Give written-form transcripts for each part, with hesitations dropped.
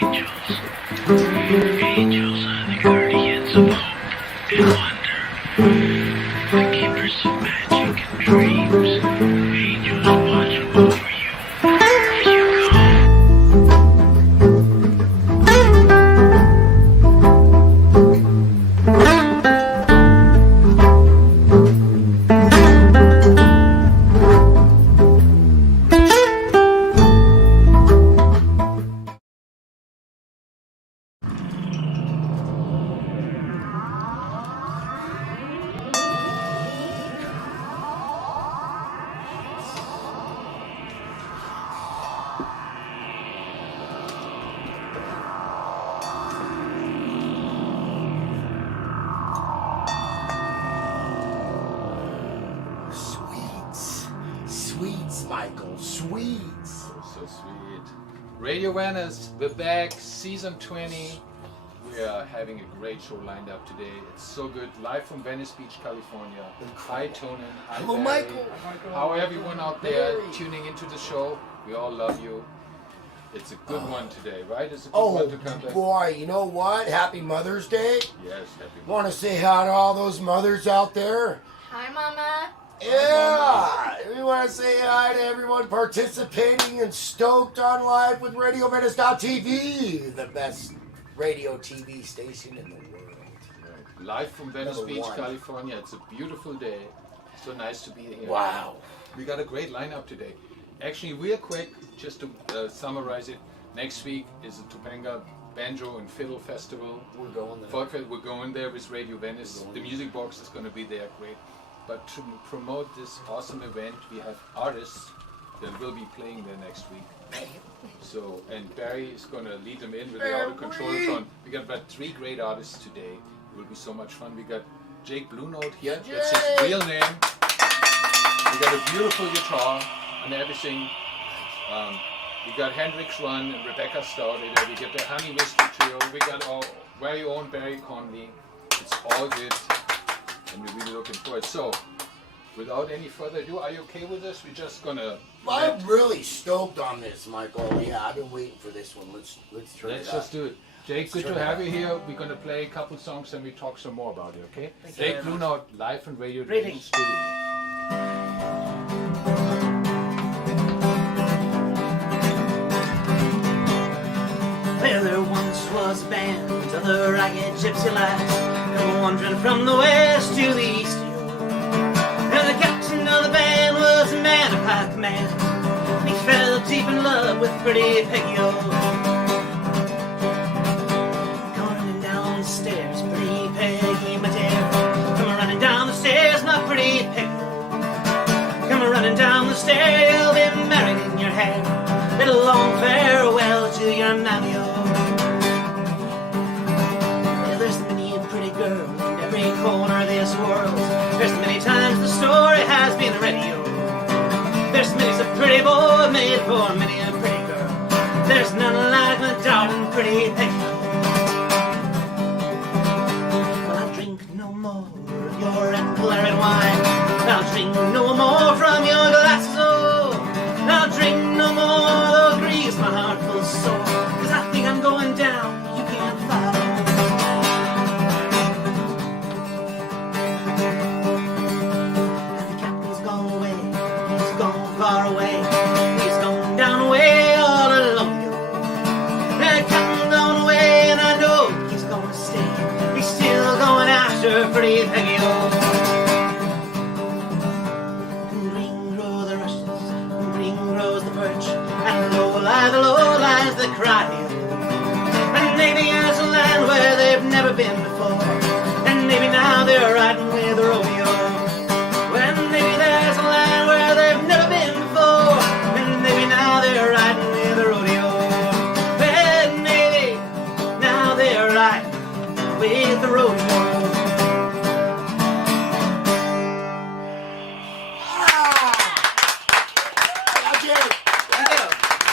angels. Angels are the guardians of hope and wonder. The keepers of magic and dreams. Angels watch over you wherever you go. Sweets, Michael, sweets. Oh, so sweet. Radio Venice, we're back, season 20. We are having a great show lined up today. It's so good. Live from Venice Beach, California. Hi, Tonin. Hi, Hello, Barry. Michael. How are everyone out there Barry. tuning into the show? We all love you. It's a good one today, right? It's a good Oh, one to come back. boy, you know what? Happy Mother's Day. Yes, happy Want to say hi to all those mothers out there? Hi, Mama. Yeah, we want to say hi to everyone participating and stoked on live with RadioVenice.tv, the best radio TV station in the world. Right. Live from Venice Number Beach, one. California. It's a beautiful day. So nice to be here. Wow. We got a great lineup today. Actually, real quick, just to summarize it, next week is the Topanga Banjo and Fiddle Festival. We're going there. We're going there with Radio Venice. The music box is going to be there, great. But to promote this awesome event, we have artists that will be playing there next week. So, and Barry is going to lead them in with the auto control front. We got about 3 great artists today. It will be so much fun. We got Jake Blue Note here. That's his real name. We got a beautiful guitar and everything. We got Hendrix Run and Rebecca Stout. We get the Honey Whiskey Trio. We got our very own Barry Conley. It's all good. And we're really looking forward. So, without any further ado, are you okay with this? We're just gonna. I'm really stoked on this, Michael. Yeah, I've been waiting for this one. Let's turn Let's it just up. do it. Jake, good turn to it have up. you here. We're gonna play a couple songs and we talk some more about it, okay? Thank you Jake very Blue much. Note, live on Radio Greetings. Studio. Well, there once was a band of the ragged gypsy lads, come wandering from the west to the east. And the captain of the band was a man of high command. He fell deep in love with pretty Peggy O. Come running down the stairs, pretty Peggy, my dear. Come running down the stairs, my pretty Peggy. Come running down the stairs, you'll be married in your hair. Bid a long farewell to your mammy-o. Well, there's many a pretty girl in every corner of this world. There's many times the story has been radio. There's many a pretty boy made for many a pretty girl. There's none like my darling pretty Peggy. Well, I'll drink no more of your red claret wine. I'll drink no more from your glasses, oh. I'll drink no more, though it grieves my heart full sore. 'Cause I think I'm going down, you can't follow. And the captain's gone away, he's gone far away. He's gone down away all alone, yo. And the captain's gone away and I know he's gonna stay. He's still going after pretty Peggy, oh. Green grow the rushes, green grows the birch, and low lie the low lies that cry. And maybe there's a land where they've never been before, and maybe now they're riding with the rodeo. Well, maybe there's a land where they've never been before, and maybe now they're riding with the rodeo. Well, maybe now they're riding with the rodeo.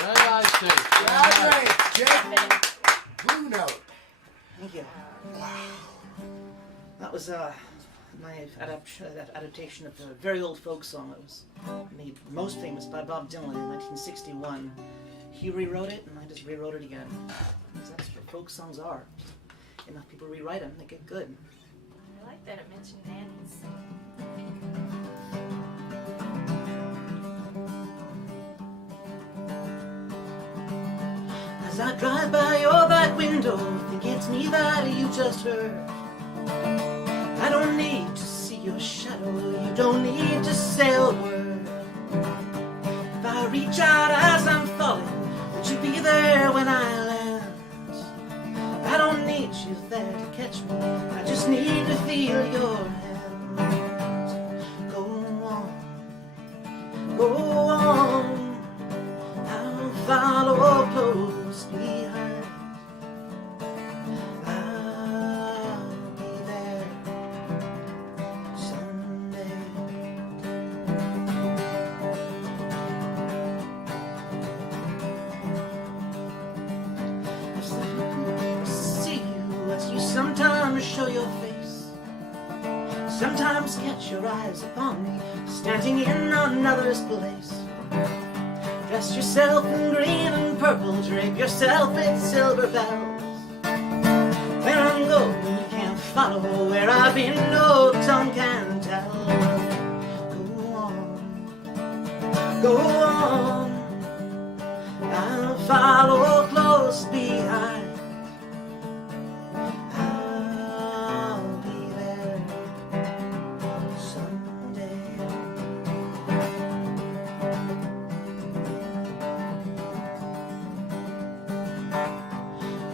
Very nice, Jake. Very nice. Jake Blue Note. Thank you. That was my adaptation of a very old folk song that was made most famous by Bob Dylan in 1961. he rewrote it, and I just rewrote it again. Because that's what folk songs are. Enough people rewrite them, they get good. I like that it mentioned nannies. As I drive by your back window, think it's me that you just heard. I don't need to see your shadow, you don't need to say a word. If I reach out as I'm falling, would you be there when I land? I don't need you there to catch me, I just need to feel your hand. Go on, go on, I'll follow close behind. I'll be there someday. I see you as you sometimes show your face, sometimes catch your eyes upon me, standing in another's place. Dress yourself in green and purple, drape yourself with silver bells. Where I'm going you can't follow, where I've been no tongue can tell. Go on, go on, I'll follow close behind. I'll be there someday.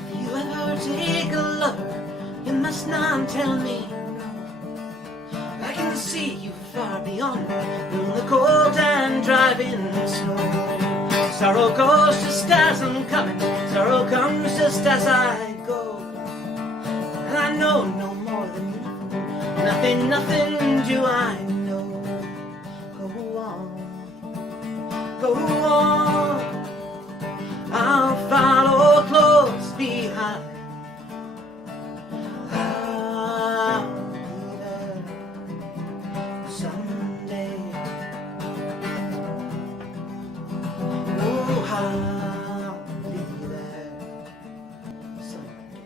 If you ever take a lover, you must not tell me no. I can see you far beyond through the cold and driving snow. Sorrow goes just as I'm coming, sorrow comes just as I go. And I know no more than nothing, nothing do I know. Go on, go on, I'll follow close behind. I'll be there someday. Oh, I'll be there someday.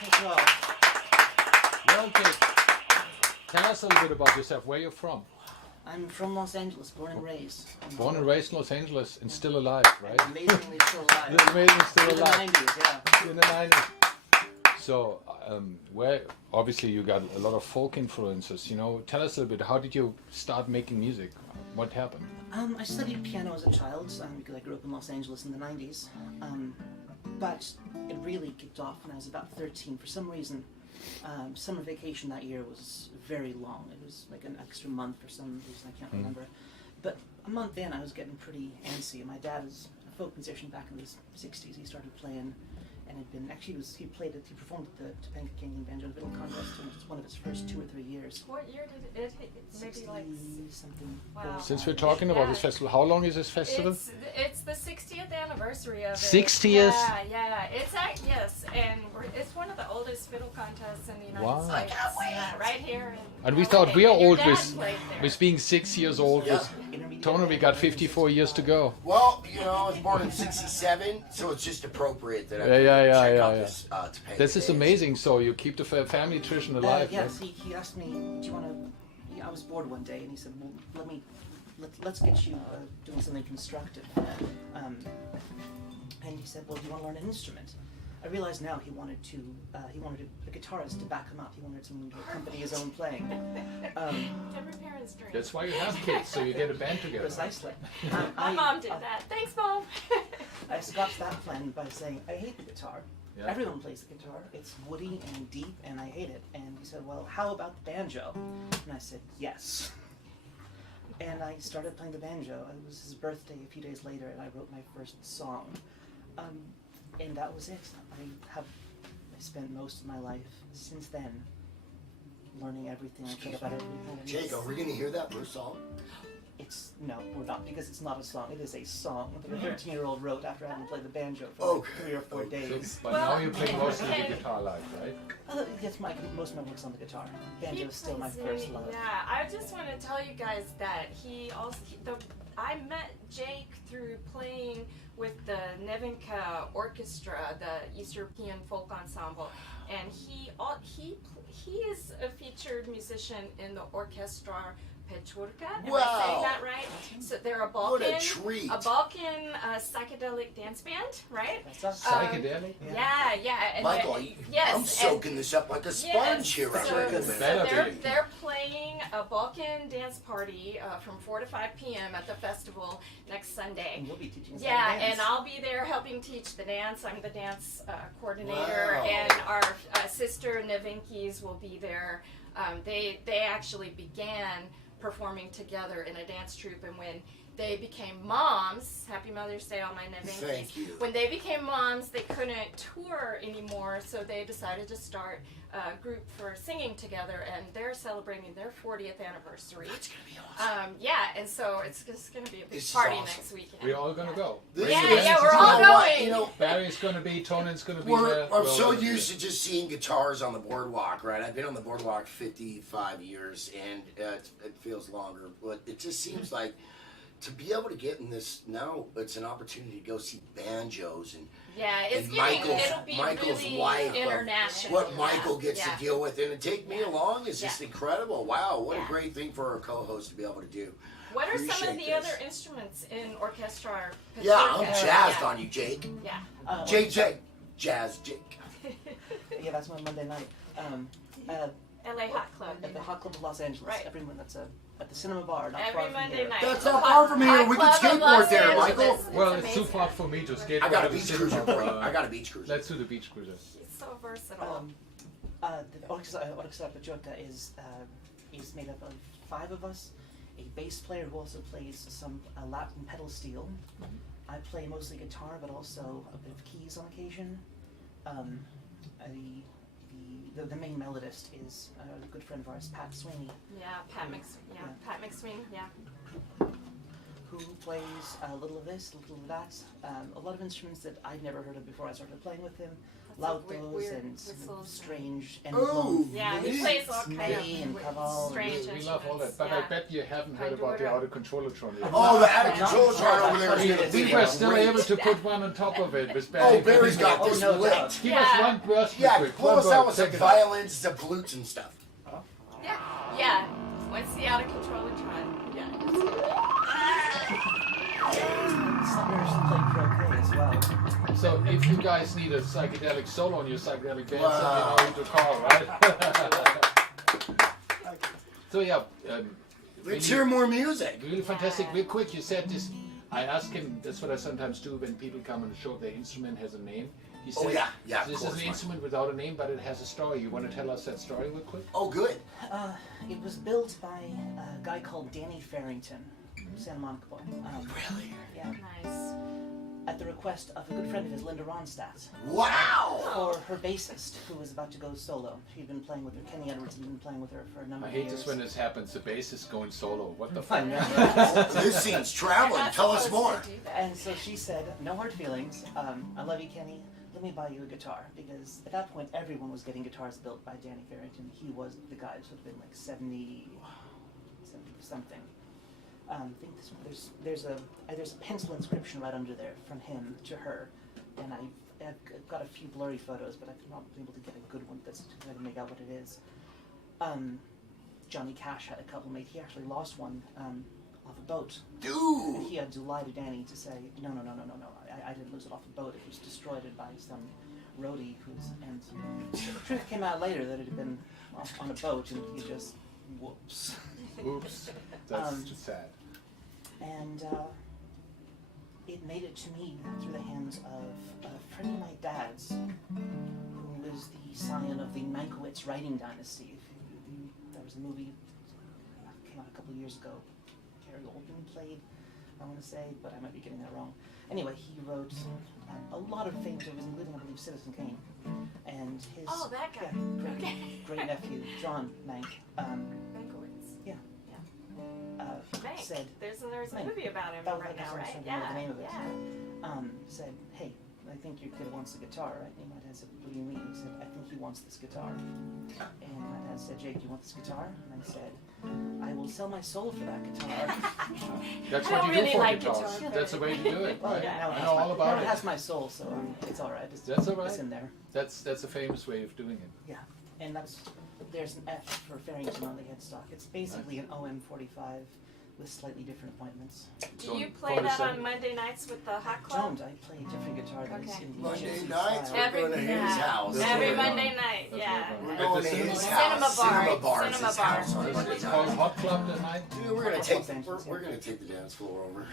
Thank you all. Well, okay. Tell us a little bit about yourself. Where you're from? I'm from Los Angeles, born and raised. Born and raised in Los Angeles and still alive, right? Amazingly still alive. Amazing, still In the alive. 90s, yeah. In the 90s. So, where obviously you got a lot of folk influences. You know, tell us a little bit. How did you start making music? What happened? I studied piano as a child because I grew up in Los Angeles in the 90s. But it really kicked off when I was about 13. For some reason, summer vacation that year was very long. It was like an extra month for some reason, I can't remember. But a month in, I was getting pretty antsy. My dad is a folk musician back in his 60s. He started playing, and had been actually he performed at the Topanga King and Banjo and Fiddle contest, and it was one of his first 2 or 3 years. What year did it hit? Maybe like something. Wow. Since we're talking about this festival, how long is this festival? It's the 60th anniversary of it. 60 years? Yeah. It's yes, and it's one of the oldest fiddle contests in the United Wow. States. Yeah, right here. And we thought we are And your old dad with played there. being 6 years old. Yeah. With Tony, we got 54 years to go. Well, you know, I was born in '67, so it's just appropriate that I check out this Topanga This is Days. amazing. So you keep the family tradition alive. right? Yes, he asked me, do you want to, I was bored one day, and he said, well, let's get you doing something constructive. And he said, well, do you want to learn an instrument? I realize now he wanted a guitarist to back him up. He wanted someone to accompany his own playing. Every parent's dream. That's why you have kids, so you get a band together. Precisely. My mom did that. Thanks, Mom. I scotched that plan by saying, I hate the guitar. Yeah. Everyone plays the guitar. It's woody and deep, and I hate it. And he said, well, how about the banjo? And I said, yes. And I started playing the banjo. It was his birthday a few days later, and I wrote my first song. And that was it. I spent most of my life since then learning everything I could about everything. Jake, are we going to hear that first song? If we're not, because it's not a song. It is a song that a 13-year-old wrote after having played the banjo for like 3 or 4 days. But now you play mostly the guitar live, right? Yes, most of my work's on the guitar. Banjo is still my plays first it, love. Yeah, I just want to tell you guys that I met Jake through playing with the Nevenka Orchestra, the East European folk ensemble, and he is a featured musician in the Orchestra Pechurka. Am I saying that right? So they're a Balkan, What a treat. psychedelic dance band, right? That's Psychedelic? Yeah. And Michael, yes, I'm soaking this up like a sponge here. So, Right Better be. they're playing a Balkan dance party from 4 to 5 p.m. at the festival next Sunday. And you'll be teaching us Yeah, how to dance. and I'll be there helping teach the dance. I'm the dance coordinator, Wow. and our sister Nevinkis will be there. They actually began performing together in a dance troupe, and when they became moms, Happy Mother's Day, all my Nevinkis. Thank you. When they became moms, they couldn't tour anymore, so they decided to start a group for singing together, and they're celebrating their 40th anniversary. That's gonna be awesome. Yeah, and so it's just going to be a big This is party awesome. next weekend. We're all gonna go. This Yeah, is- yeah, we're you all know what, going. You know, Barry's gonna be, Tonan's gonna be I'm there. We're all so gonna be used there. to just seeing guitars on the boardwalk, right? I've been on the boardwalk 55 years, and it feels longer, but it just seems like to be able to get in this now, it's an opportunity to go see banjos and Yeah, it's and getting, it'll be Michael's really wife, international. what Michael gets yeah. to deal with, and to take me along is just incredible. Wow, what a Yeah. great thing for our co-host to be able to do. What are some of Appreciate the this. other instruments in orchestra? Yeah, I'm Pachurka? jazzed Yeah. on you, Jake. Yeah. Jake, Jazz Jake. Yeah, that's my Monday night. LA Hot Club. At the Hot Club of Los Angeles. Right. Everyone that's at the cinema bar, not far Every from Monday here. night. That's The not Hot- far from here. Hot We can Club of skateboard Los there, Angeles. Michael. It's Well, it's too amazing. far for me to skate. I got a over the beach cruiser cinema, for you. I got a beach cruiser. Let's do the beach cruiser. He's so versatile. The Orchestra Pachurka is made up of 5 of us. A bass player who also plays some Latin pedal steel. I play mostly guitar, but also a bit of keys on occasion. The main melodist is a good friend of ours, Pat Sweeney, Pat McSween. who plays a little of this, a little of that. A lot of instruments that I'd never heard of before I started playing with him. Lots of Lautos weird and whistles. strange and Oh, Yeah, he Neat. plays all kind of May and weird, Caval. strange We love all that, instruments. but Yeah. I bet you haven't heard about the Pandora. out of control tron yet. Oh, the out of control chart over there is We, gonna we be were still great. able to put one on top of it with Oh, Barry's got Oh, this no lit. doubt. Give Yeah. us one burst Yeah, quick. pull One us out burst, with some take it out. violins, some flutes and stuff. Yeah. Once the out of control tron. Yeah. Summers play croquet as well. So if you guys need a psychedelic solo on your psychedelic band, Wow. so you know who to call, right? So yeah, Let's hear more music. really fantastic. Real quick, you said this. I ask him. That's what I sometimes do when people come and show their instrument has a name. He said, Oh, yeah, of This course, is an Mike. instrument without a name, but it has a story. You want to tell us that story real quick? Oh, good. It was built by a guy called Danny Farrington, Santa Monica boy. Really? Yeah, Nice. at the request of a good friend of his, Linda Ronstadt, Wow. for her bassist, who was about to go solo. She'd been playing with her, Kenny Edwards had been playing with her for a number I of hate years. this when this happens. The bass is going solo. What the I fuck? know. This seems traveling. Not Tell us supposed more. to do that. And so she said, no hard feelings, I love you, Kenny, let me buy you a guitar. Because at that point, everyone was getting guitars built by Danny Farrington. He was the guy, this would have been like 70 something. I think there's a pencil inscription right under there from him to her, and I've got a few blurry photos, but I've not been able to get a good one that's to try to make out what it is. Johnny Cash had a couple made. He actually lost one off a boat. And Dude. he had to lie to Danny to say, no, I didn't lose it off a boat. It was destroyed by some roadie and the truth came out later that it had been off on a boat, and he just whoops. Oops. That's just sad. And it made it to me through the hands of a friend of my dad's, who was the scion of the Mankiewicz writing dynasty. There was a movie that came out a couple of years ago. Gary Oldman played, I want to say, but I might be getting that wrong. Anyway, he wrote a lot of famous movies, including, I believe, Citizen Kane. And his That guy. yeah, great nephew, John Mank. Mankiewicz. Yeah. Thanks. said, There's a Mike, movie about him that right was now, right? the Yeah. name of it. Yeah. Said, hey, I think your kid wants the guitar, right? And my dad said, what do you mean? He said, I think he wants this guitar. And my dad said, Jake, you want this guitar? And I said, I will sell my soul for that guitar. That's I what don't you do really for like guitars. guitar, That's the way to do it, Well, right? now I know all about now it. it has my soul, so it's all right. That's all right. It's in there. That's a famous way of doing it. Yeah, and there's an F for Farrington on the headstock. It's basically an OM45 with slightly different appointments. Do you play that on Monday nights with the Hot I Club? don't. I play a different guitar than Okay. in the Monday gypsy nights, style. we're going to his house. That's Every what we're Monday doing. night, That's yeah. what We're At going the to his cinema? house. Cinema bar. Bar's Cinema his bar. house on It's Monday called night. Hot Club that night. Dude, we're gonna Hot take Club we're gonna take the dance floor over.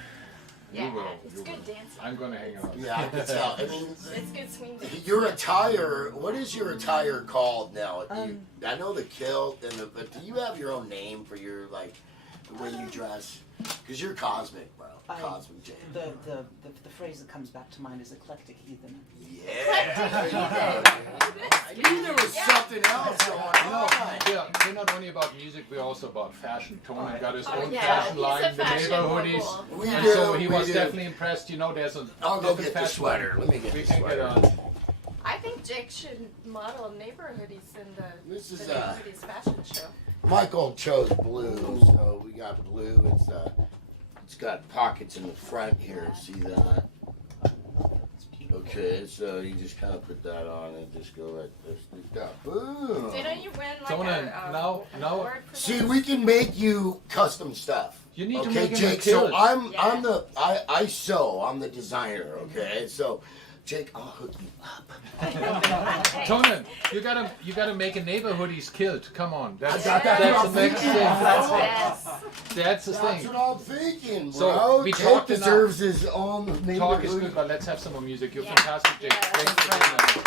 Yeah, You will. it's You good will. dancing. I'm gonna hang out. Yeah, I can tell. I mean, It's good swing dancing. your attire. What is your attire called now? Um, I know the kilt and the. But do you have your own name for your like the way you dress? Because you're cosmic, bro. Cosmic Jam. The phrase that comes back to mind is eclectic heathen. Yeah. I knew there was something else going on. We're not only about music, we're also about fashion. Tony got his own Yeah, fashion he's line, a the fashion neighbor mogul. hoodies. We And do, so he we was do. definitely impressed. You know, there's a I'll go different get the fashion sweater. line. Let me get We the can sweater. get on. I think Jake should model neighborhoodies in the This is, neighborhoodies fashion show. Michael chose blue, so we got blue. It's got pockets in the front here. See that? Okay, so you just kind of put that on and just go like this. Boom. Didn't you win like Tony, a now- award for See, that? we can make you custom stuff. You need to Okay, make him a Jake. So kilt. I sew. I'm the designer. Okay, so Jake, I'll hook you up. Tonin, you gotta make a neighborhoodies kilt. Come on, that's got that that's from the next Phoebe. thing. Yes. That's the That's thing. what I'm thinking, So, bro. we Jake talked enough. deserves his own Talk is neighborhood. good, but let's have some more music. You're Yeah. fantastic, Jake. Yeah. Thanks for doing that.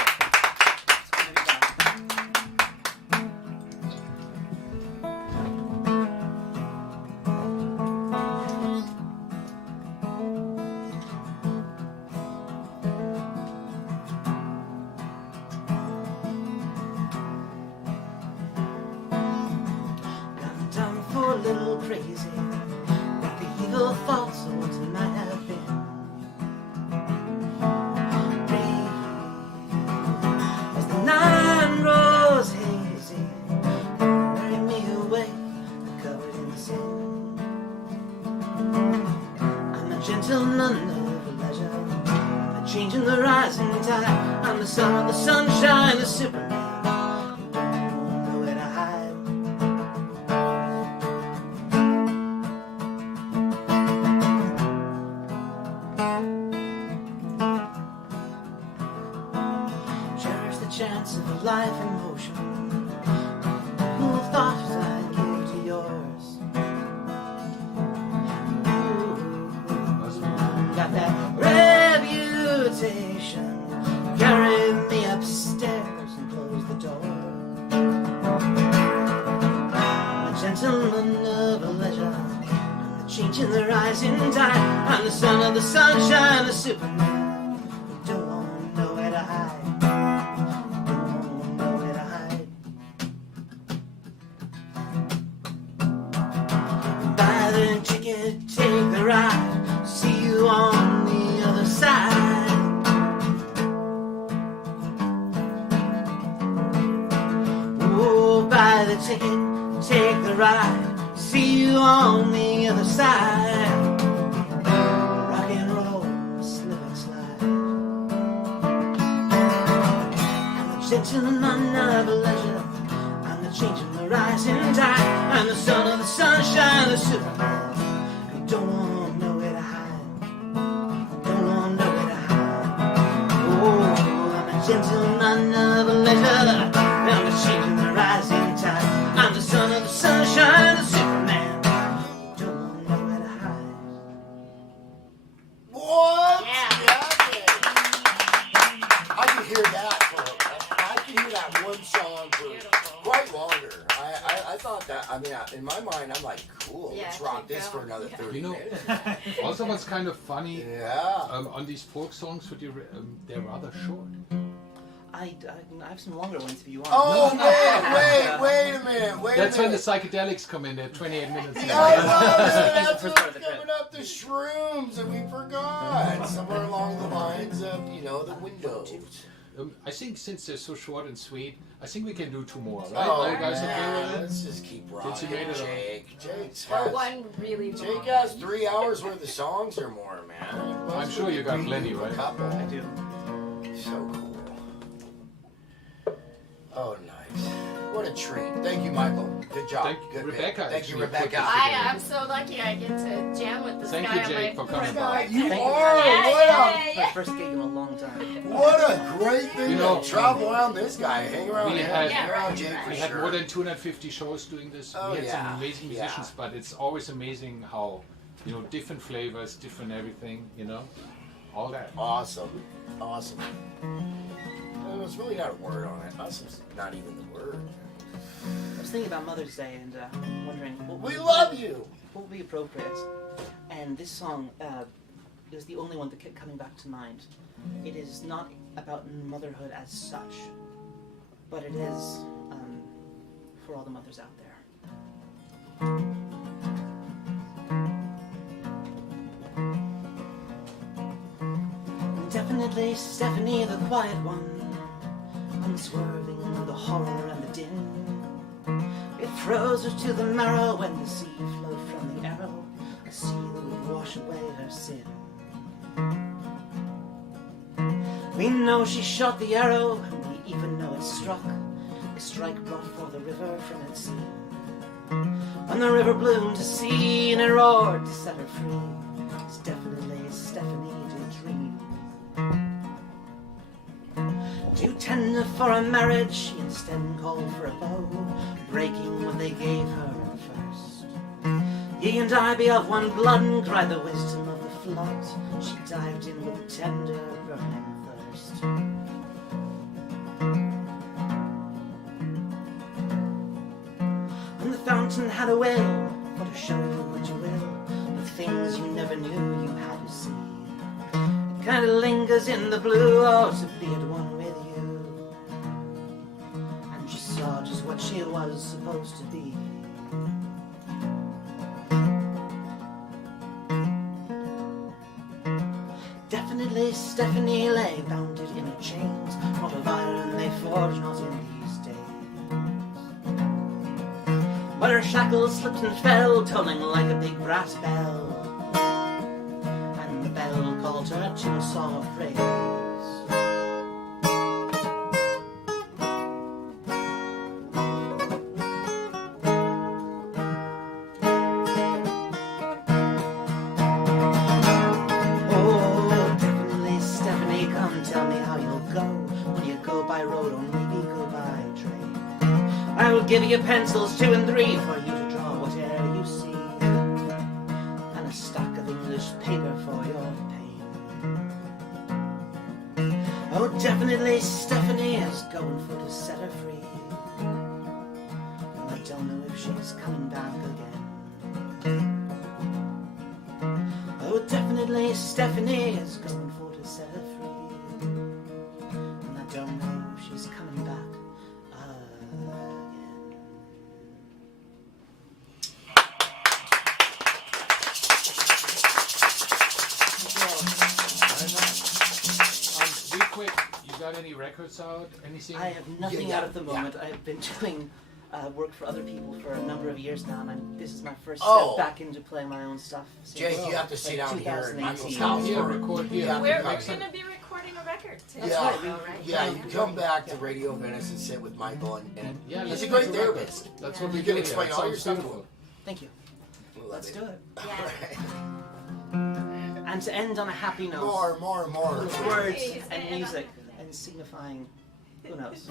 I'm done for a little crazy with the evil thoughts of what might have been. Breathe as the night grows hazy, bury me away, covered in sin. I'm a gentleman of leisure, I'm a change in the rising tide. I'm the son of the sunshine, the Superman. Don't know where to hide. Cherish the chance of a life in motion. Who thought I'd give to yours? Ooh, got that reputation. Carry me upstairs and close the door. I'm a gentleman of leisure. I'm the change in the rising tide. I'm the son of the sunshine, the Superman. Don't want nowhere to hide. Don't want nowhere to hide. Buy the ticket, take the ride. See you on the other side. Oh, buy the ticket, take the ride. See you on the other side. Rock and roll, slip and slide. I'm a gentleman of leisure. I'm the change in the rising tide. I'm the son of the sunshine, the Superman. You don't want nowhere to hide. Don't want nowhere to hide. Oh, I'm a gentleman of leisure. I'm the change in the rising tide. I'm the son of the sunshine, the Superman. Don't want nowhere to hide. What? Yeah. I can hear that one song for Beautiful. quite longer. I thought that. I mean, in my mind, I'm like, cool. Yeah, Let's rock keep this for going. another 30 You know, minutes. also what's kind of funny Yeah. on these folk songs, they're rather short. I have some longer ones if you want. Oh, wait a minute. That's when the psychedelics come in there, 28 minutes. I love it. That's That's the first part what's of the trip. coming up, the shrooms, and we forgot. Somewhere along the lines of, the windows. I think since they're so short and sweet, I think we can do 2 more, right? Oh, Are you guys okay man, with it? let's just keep rocking. Since you made it Jake. Or one really long. Jake has 3 hours worth of songs or more, man. I'm sure you got plenty, right? A couple. I do. So cool. Oh, nice. What a treat. Thank you, Michael. Good job. Thank Good Rebecca, pick. Thank you, actually, put Rebecca. this I'm so lucky I get to jam with this Thank guy you, on Jake, my for coming board. by. You Thank you. are. My first gig in a long time. What a great thing You know, to travel around this guy. Hang around we him. had- Hang around Jake Yeah, for We had sure. more than 250 shows doing this. Oh, We had yeah, some amazing yeah. musicians, but it's always amazing how, different flavors, different everything, all that. Awesome. There's really not a word on it. Us is not even the word. I was thinking about Mother's Day and wondering We love you. what would be appropriate. And this song is the only one that kept coming back to mind. It is not about motherhood as such, but it is for all the mothers out there. Definitely Stephanie, the quiet one, unswerving in the horror and the din. It throws her to the marrow when the sea flowed from the arrow, a sea that would wash away her sin. We know she shot the arrow, and we even know it struck. The strike brought forth the river from its sea. When the river bloomed to sea and it roared to set her free, it's definitely Stephanie to dream. Too tender for a marriage, she instead called for a bow, breaking what they gave her at first. Ye and I be of one blood, and cried the wisdom of the flood. She dived in with a tender, burning thirst. And the fountain had a will, for to show you what you will, the things you never knew you had to see. It kind of lingers in the blue, oh, to be at one with you. And she saw just what she was supposed to be. Definitely Stephanie lay bounded in her chains, not of iron they forged, not in these days. But her shackles slipped and fell, tolling like a big brass bell, and the bell called her to a song of praise. Oh, definitely Stephanie, come tell me how you'll go. Will you go by road or maybe go by train? I will give you pencils 2 and 3 for you to draw whatever you see, and a stack of English paper for your pain. Oh, definitely Stephanie is going for to set her free, and I don't know if she's coming back again. Oh, definitely Stephanie is going for to set her free, and I don't know if she's coming back again. Real quick, you got any records out? Anything? I have nothing Yeah, out at the yeah. moment. I've been doing work for other people for a number of years now, and this is my first Oh. step back into playing my own stuff. since, Jake, you have to sit down here at 2018. Michael's Come house. here, record here. Yeah. We're Like going to be recording a record too. That's Yeah. right, we- right? Yeah, you come back to Radio Venice and sit with Michael, and Yeah, he's let's a do great the therapist. record. That's Yeah. what we You do can here. explain That all your sounds stuff to beautiful. him. Thank you. Love Let's do it. All Yeah. right. And to end on a happy note, More. with words Please, and Anna. music and signifying, who knows?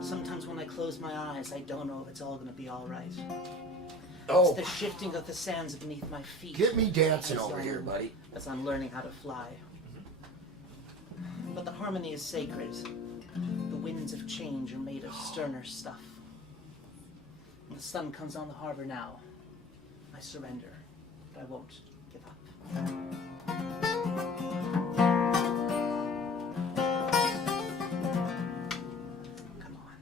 Sometimes when I close my eyes, I don't know if it's all going to be all right. Oh, It's the shifting of the sands beneath my feet. get me dancing as over I'm- here, buddy. As I'm learning how to fly. But the harmony is sacred. The winds of change are made of sterner stuff. And the sun comes on the harbor now. I surrender, but I won't. give up. Come on.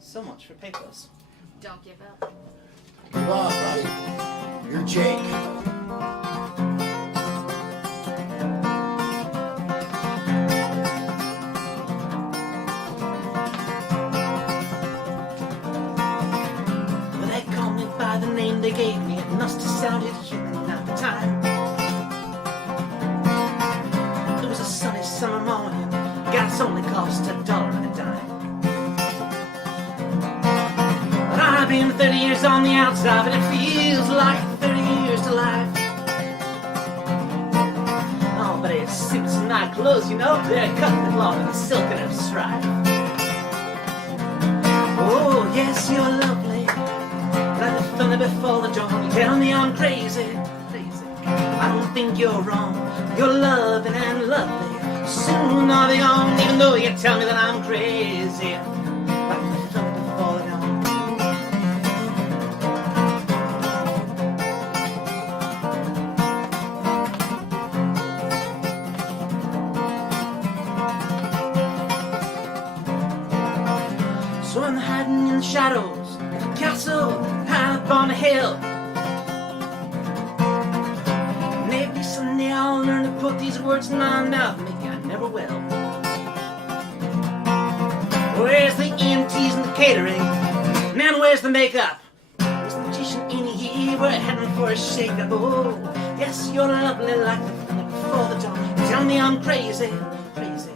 So much for pathos. Don't give up. Come on, buddy. You're Jake. They called me by the name they gave me. It must have sounded human at the time. It was a sunny summer morning. Gas only cost $1 and a dime. But I've been 30 years on the outside, but it feels like 30 years to life. Oh, but it suits my clothes, you know. They're cut with long and silk and a stripe. Oh, yes, you're lovely. Like the thunder before the dawn. You tell me I'm crazy, crazy. I don't think you're wrong. You're loving and lovely. Soon I'll be gone, even though you tell me that I'm crazy. Like the thunder before the dawn. So I'm hiding in the shadows of a castle high up on a hill. Maybe someday I'll learn to put these words in my mouth. Maybe I never will. Where's the EMTs and the catering? Man, where's the makeup? Where's the magician in here? We're heading for a shake-up. Oh, yes, you're lovely like the thunder before the dawn. You tell me I'm crazy, crazy.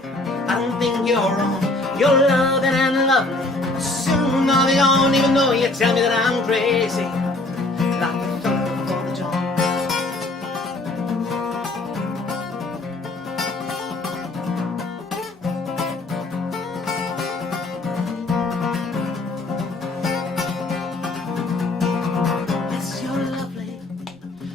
I don't think you're wrong. You're loving and lovely. Soon I'll be gone, even though you tell me that I'm crazy. Like the thunder before the dawn. Yes, you're lovely.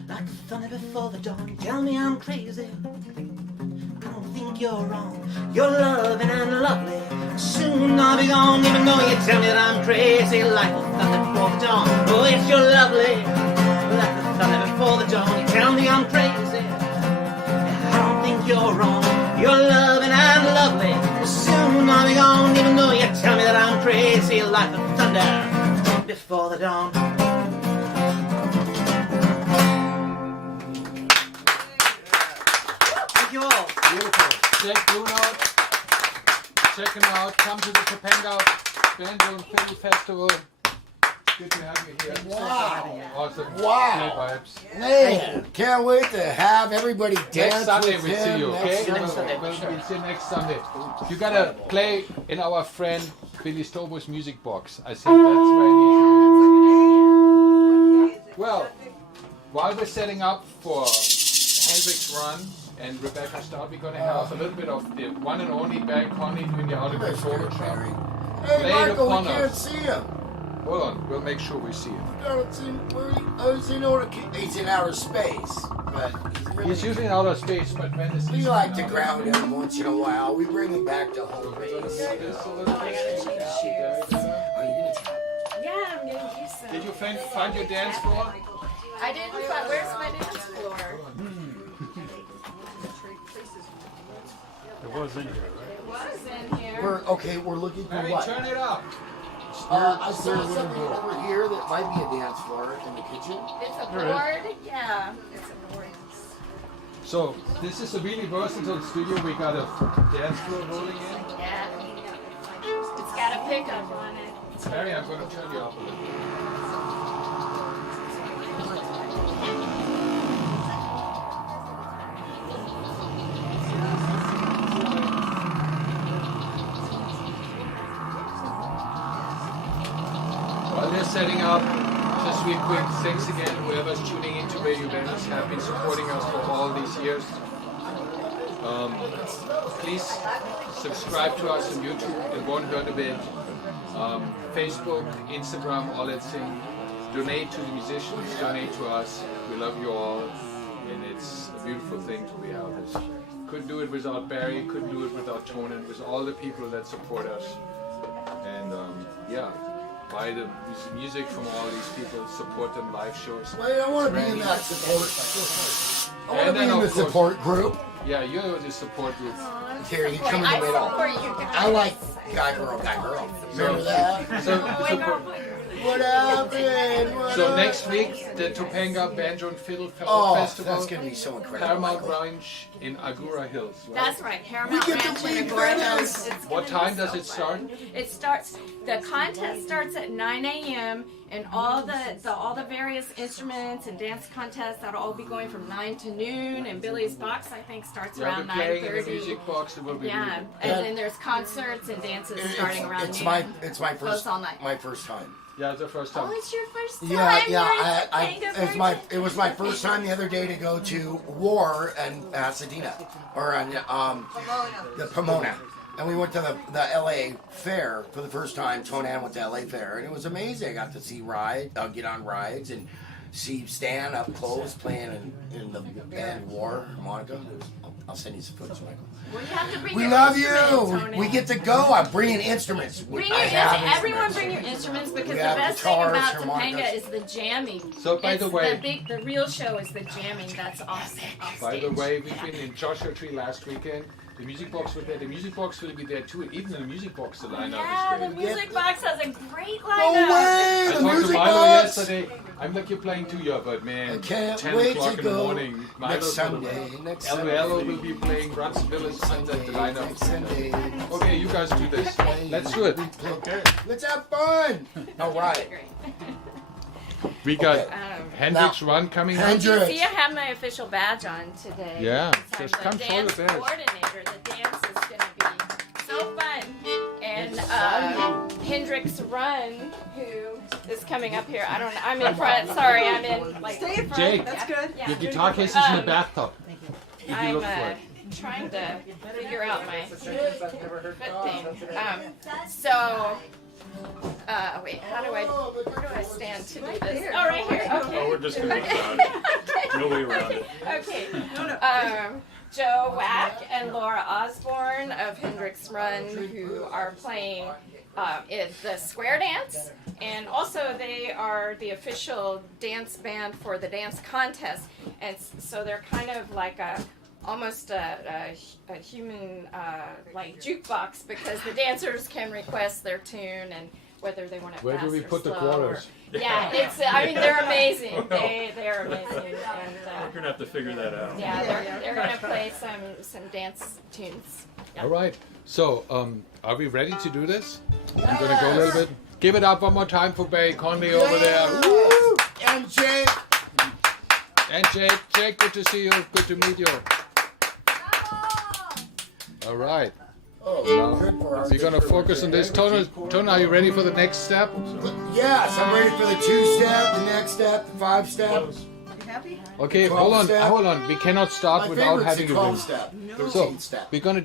Like the thunder before the dawn. You tell me I'm crazy. I don't think you're wrong. You're loving and lovely. Soon I'll be gone, even though you tell me that I'm crazy. Like the thunder before the dawn. Oh, yes, you're lovely. Like the thunder before the dawn. You tell me I'm crazy. I don't think you're wrong. You're loving and lovely. Soon I'll be gone, even though you tell me that I'm crazy. Like the thunder before the dawn. Thank you all. Beautiful. Check Bruno. Check him out. Come to the Topanga Banjo and Fiddle Festival. Good to have you here. Wow. Awesome. Wow. Great vibes. Man, can't wait to have everybody dance Next Sunday with we see him you, okay? next Next Sunday. We'll see you next Sunday. You gotta play in our friend Billy Stobo's music box. I think that's where I need to be. Well, while we're setting up for Hendrix Run and Rebecca Stout, we're gonna have a little bit of the one and only Barry Conley doing the Untitled Chapter. Hey, Laid Michael, we upon can't us. see him. Hold on, we'll make sure we see it. We gotta see where he's in outer space, but He's usually in outer space, but when is we like to ground him once in a while. We bring him back to home base. Oh, I gotta change shoes. Are you gonna tap? Yeah, I'm gonna do some. Did you find your dance floor? I didn't find. Where's my dance floor? It was in here, right? It was in here. We're looking for Barry, what? turn it up. I saw something over here that might be a dance floor in the kitchen. It's a There it is. board. Yeah, it's a board. So this is a really versatile studio. We got a dance floor rolling in. Yeah. It's got a pickup on it. Barry, I'm going to turn you up a little bit. While they're setting up, just real quick, thanks again whoever's tuning into Radio Venice, have been supporting us for all these years. Please subscribe to us on YouTube, it won't hurt a bit. Facebook, Instagram, all that thing. Donate to the musicians, donate to us. We love you all, and it's a beautiful thing to be out this. Couldn't do it without Barry, couldn't do it without Tonin, with all the people that support us. And yeah, buy the music from all these people, support them live shows. Wait, I want to be in that support. I want to be then, in of the course- support group. Yeah, you're the support group. Here, you come in the I middle. support you guys. I like guy, girl. Remember that? So, Oh, support. What happened? What So happened? next week, the Topanga Banjo and Fiddle Oh, Festival, that's gonna be so incredible. Paramount Michael. Ranch in Agoura Hills, right? That's right, Paramount We get to Ranch leave in Agoura Venice. Hills. It's What gonna time be does so it start? fun. It starts. The contest starts at 9 a.m. and all the various instruments and dance contests that'll all be going from 9 to noon. And Billy's Box I think starts Yeah, around we're playing in the 9:30. music box. It will be Yeah, really- and then there's concerts and dances starting around It's noon. my Goes first all night. my first time. Yeah, it's the first Oh, time. it's your first time. Yeah, You're a I Topanga it was my first time the other day to go to War and Pasadena or the Pomona. And we went to the LA Fair for the first time. Tonan went to LA Fair, and it was amazing. I got to see get on rides and see Stan up close playing in the band War harmonica. I'll send you some footage, Michael. Well, you have to bring We your love instruments, you. Tony. We get to go. I'm bringing instruments. Bring I your have instruments. Everyone instruments. bring your instruments because We the have best thing guitars, about Topanga harmonicas. is the jamming. So, by the way- the real show is the jamming. That's off By stage. the way, we've been in Joshua Tree last weekend. The music box was there. The music box will be there too. Even in the music box, the lineup Yeah, is the great. music box has a great No lineup. way! I The talked to music Milo box. yesterday. I'm like, you're playing too, yeah, but man, I can't 10 wait o'clock to in the go morning. next Milo's gonna Sunday. play. Next Alvelo Sunday. will be playing Brunson Village and the lineup. Sunday. Okay, you guys do this. Let's do it. Okay. Let's have fun. All right. We got Okay. Hendrix Run coming up. Hendrix. See, I have my official badge on today. Yeah, Since just I'm come the show your dance badge. coordinator. The dance is going to be so fun. And Hendrix Run, who is coming up here. I don't know. I'm in front. Sorry, I'm in like. Stay in front. Jake, That's good. Yeah. Your guitar case is in the bathtub. If you I'm look for it. trying to figure out my foot thing. Wait, where do I stand to do this? Oh, right here. Okay. Oh, we're just gonna be around it. No way around it. Okay. Joe Wack and Laura Osborne of Hendrix Run, who are playing the square dance, and also they are the official dance band for the dance contest, and so they're kind of like almost a human like jukebox, because the dancers can request their tune and whether they want it Where fast do we or put the slow or- quarters? Yeah, it's. I mean, they're amazing. They're amazing, and We're gonna have to figure that out. yeah, they're gonna play some dance tunes. Yeah. All right. So, are we ready to do this? I'm gonna go a little bit. Give it up one more time for Barry Conley over there. Woo! And Jake. And Jake. Jake, good to see you. Good to meet you. All right. Oh, Now, good for us. we're gonna focus on this. Tona, are you ready for the next step? Yes, I'm ready for the 2-step, the next step, the 5-step. You happy? Okay, 12 hold on, step. hold on. We cannot start My without favorite's having the a 12-step. ring. So 13-step. we're gonna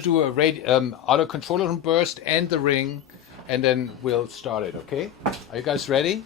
do a out of control and burst and the ring, and then we'll start it. Okay? Are you guys ready?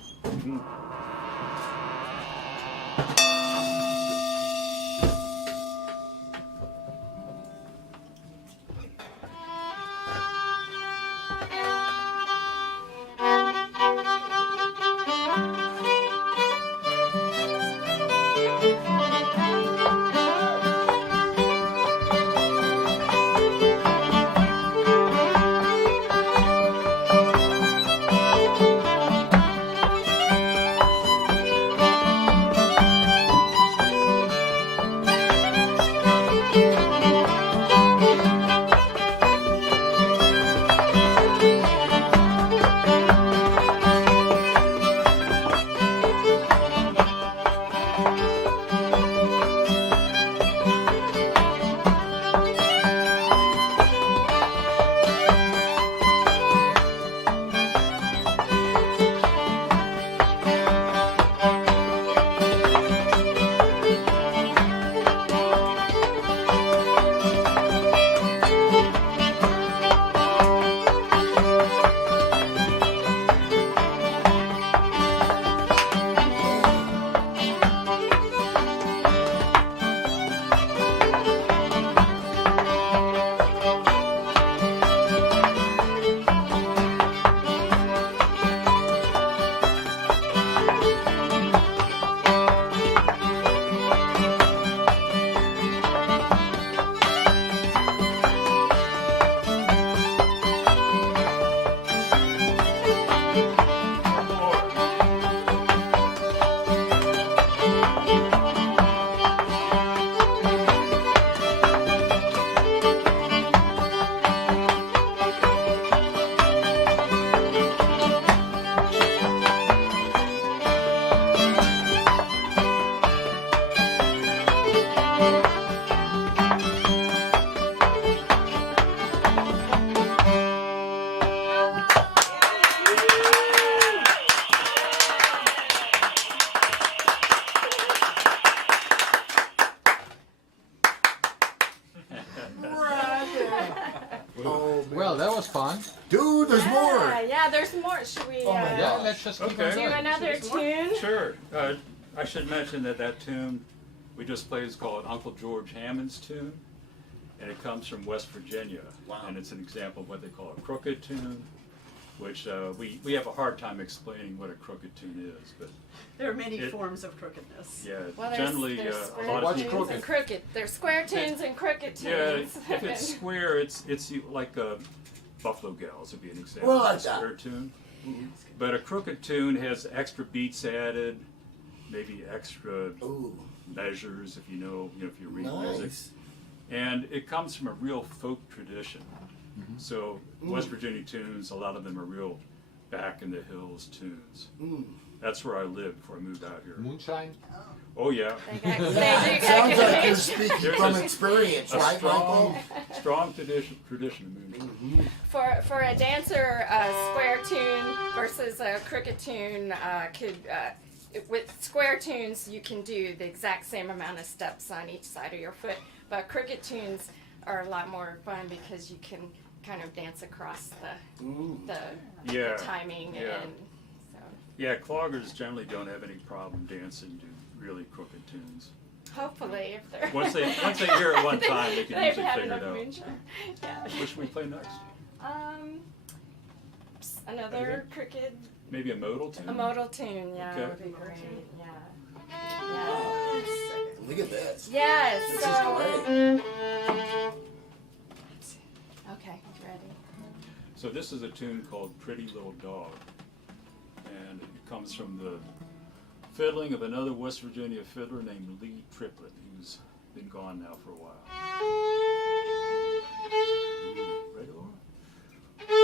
Well, that was fun. Dude, there's more. Yeah, there's more. Should we Oh my Yeah, God. let's just keep Okay. on do going. another tune? Sure. I should mention that tune we just played is called Uncle George Hammond's tune, and it comes from West Virginia. Wow. And it's an example of what they call a crooked tune, which we have a hard time explaining what a crooked tune is, but There are many It- forms of crookedness. yeah, Well, generally there's a square lot of What's people. tunes and crooked. There's square tunes and crooked Yeah, tunes. if it's square, it's like Buffalo Gals would be an example Well, of like a square that. tune. But a crooked tune has extra beats added, maybe extra Ooh, measures if you know if you read music. nice. And it comes from a real folk tradition. So West Virginia tunes, a lot of them are real back in the hills tunes. Mm. That's where I lived before I moved out here. Moonshine. Oh yeah, They got Sounds like you're good. speaking There's from a- experience, a right, strong, Michael? strong tradition of moonshine. For a dancer, a square tune versus a crooked tune with square tunes you can do the exact same amount of steps on each side of your foot, but crooked tunes are a lot more fun because you can kind of dance across the Yeah, timing yeah. and so. Yeah, cloggers generally don't have any problem dancing to really crooked tunes. Hopefully, if they're Once they hear it one time, they can they've usually had figure it enough out. moonshine. Yeah. What should we play next? Another crooked, Maybe a modal tune? a modal tune. Yeah, Okay. would be great. Yeah. Yeah. Look at this. Yes. This So. is great. Okay, he's ready. So this is a tune called Pretty Little Dog. And it comes from the fiddling of another West Virginia fiddler named Lee Triplett, who's been gone now for a while. Ready, Laura?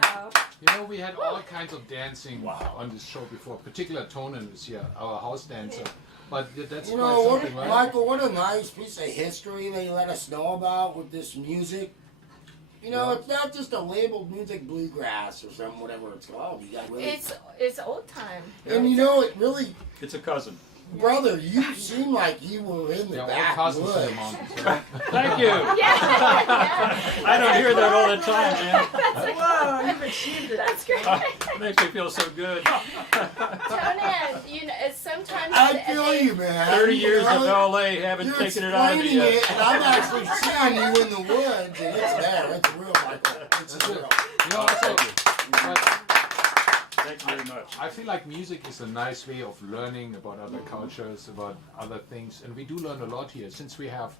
Wow. You know, we had all kinds of dancing on this show before. Particular Tonin is here, our house dancer. But that's You quite know, what, something, right? Michael, what a nice piece of history that you let us know about with this music. You know, it's not just a labeled music bluegrass or something, whatever it's called. You got really, It's old time. and you know, it really, It's a cousin. Brother, you seem like you were in the Yeah, all cousins in the backwoods. mountains. Right? Thank you. Yeah. I don't hear that all the time, man. Whoa, you've achieved it. That's great. It makes me feel so good. Conan, you know, sometimes I feel you, man. 30 years You of know? LA haven't You're taken it out of me explaining yet. it, and I'm actually seeing you in the woods, and it's there. It's real, Michael. It's real. You know, also, but Thank you very much. I feel like music is a nice way of learning about other cultures, about other things, and we do learn a lot here since we have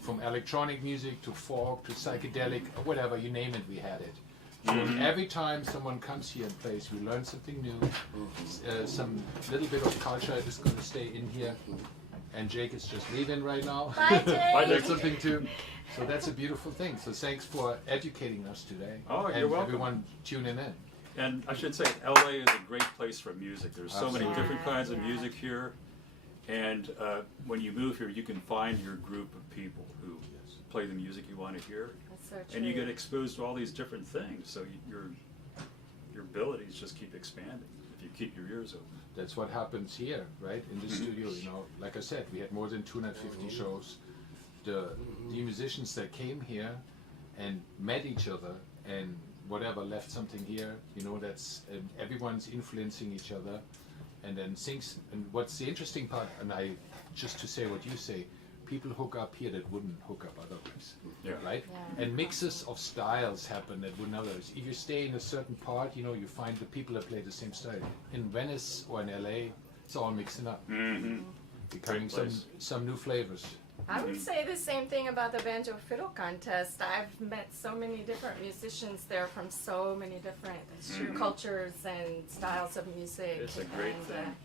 from electronic music to folk to psychedelic or whatever, you name it, we had it. So every time someone comes here and plays, we learn something new. Some little bit of culture is going to stay in here. And Jake is just leaving right now. Bye, Jake. Learn something too. So that's a beautiful thing. So thanks for educating us today. Oh, and you're welcome. everyone tuning in. And I should say, LA is a great place for music. There's so many Absolutely. different kinds of music here. And when you move here, you can find your group of people who play the music you want to hear. That's so true. And you get exposed to all these different things. So your abilities just keep expanding if you keep your ears open. That's what happens here, right? In the studio, you know, like I said, we had more than 250 shows. The musicians that came here and met each other and whatever left something here, you know, that's everyone's influencing each other, and then things. And what's the interesting part, and I just to say what you say, people hook up here that wouldn't hook up otherwise, Yeah. right? Yeah. And mixes of styles happen that wouldn't otherwise. If you stay in a certain part, you know, you find the people that play the same style. In Venice or in LA, it's all mixing up, becoming place. some new flavors. I would say the same thing about the banjo fiddle contest. I've met so many different musicians there from so many different cultures and styles of music. It's a great and, thing.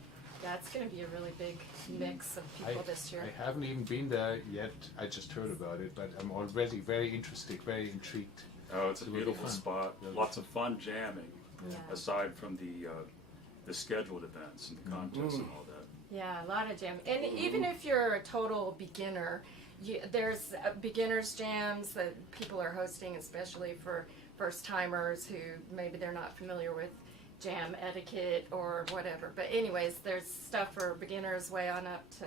yeah, it's going to be a really big mix of people this year. I haven't even been there yet. I just heard about it, but I'm already very interested, very intrigued. Oh, it's a It will be beautiful fun. spot. It'll be Lots of fun jamming, Yeah. aside from the scheduled events and the contests and all that. Yeah, a lot of jam. And even if you're a total beginner, there's beginners jams that people are hosting, especially for first timers who maybe they're not familiar with jam etiquette or whatever. But anyways, there's stuff for beginners way on up to,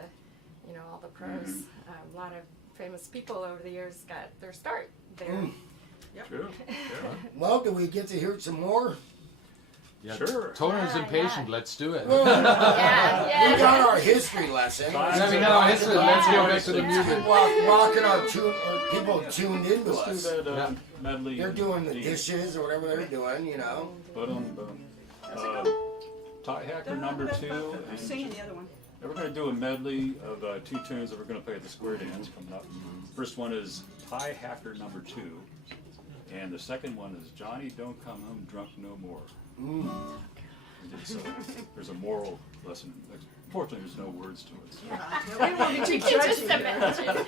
you know, all the pros. A lot of famous people over the years got their start there. True. Yeah. Well, do we get to hear some more? Yeah, Sure. Toner's Yeah, impatient. yeah. Let's do it. Well, Yeah, we got our history lesson. Yeah, we know our history. Let's go back to the Yeah. music. Rocking our tune, or people tuned into Let's us. do that Yeah. medley. They're doing the theme. dishes or whatever they're doing, you know. Boom, boom. Tie Hacker number 2. I'm And singing the other one. we're going to do a medley of 2 tunes that we're going to play at the Square Dance coming up. First one is Tie Hacker number 2. And the second one is Johnny Don't Come Home Drunk No More. So there's a moral lesson. Fortunately, there's no words to it. So. We won't be too You can just judgy there. imagine.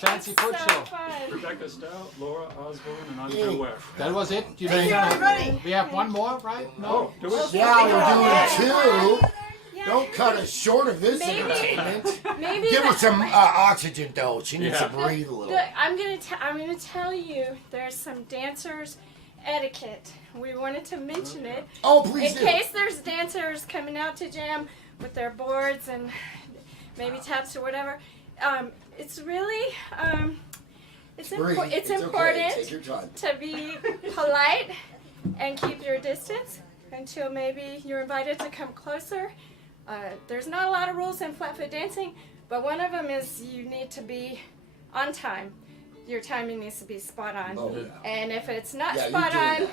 Fancy So foot show. fun. Rebecca Stout, Laura Osborne, and I'm Joe West. That was it? You Thank you, everybody. We have one more, right? No. Do it. Yeah, we're doing two. Yeah. Don't cut us short of this Maybe- entertainment. Maybe Give the- her some oxygen, though. She needs Yeah. to breathe a little. I'm gonna tell you. There's some dancers etiquette. We wanted to mention it Oh, please in do. case there's dancers coming out to jam with their boards and maybe taps or whatever. It's really Breathe. it's okay. important Take your time. to be polite and keep your distance until maybe you're invited to come closer. There's not a lot of rules in flatfoot dancing, but one of them is you need to be on time. Your timing needs to be spot on. Oh, yeah. And if it's not Yeah, you spot do on, that.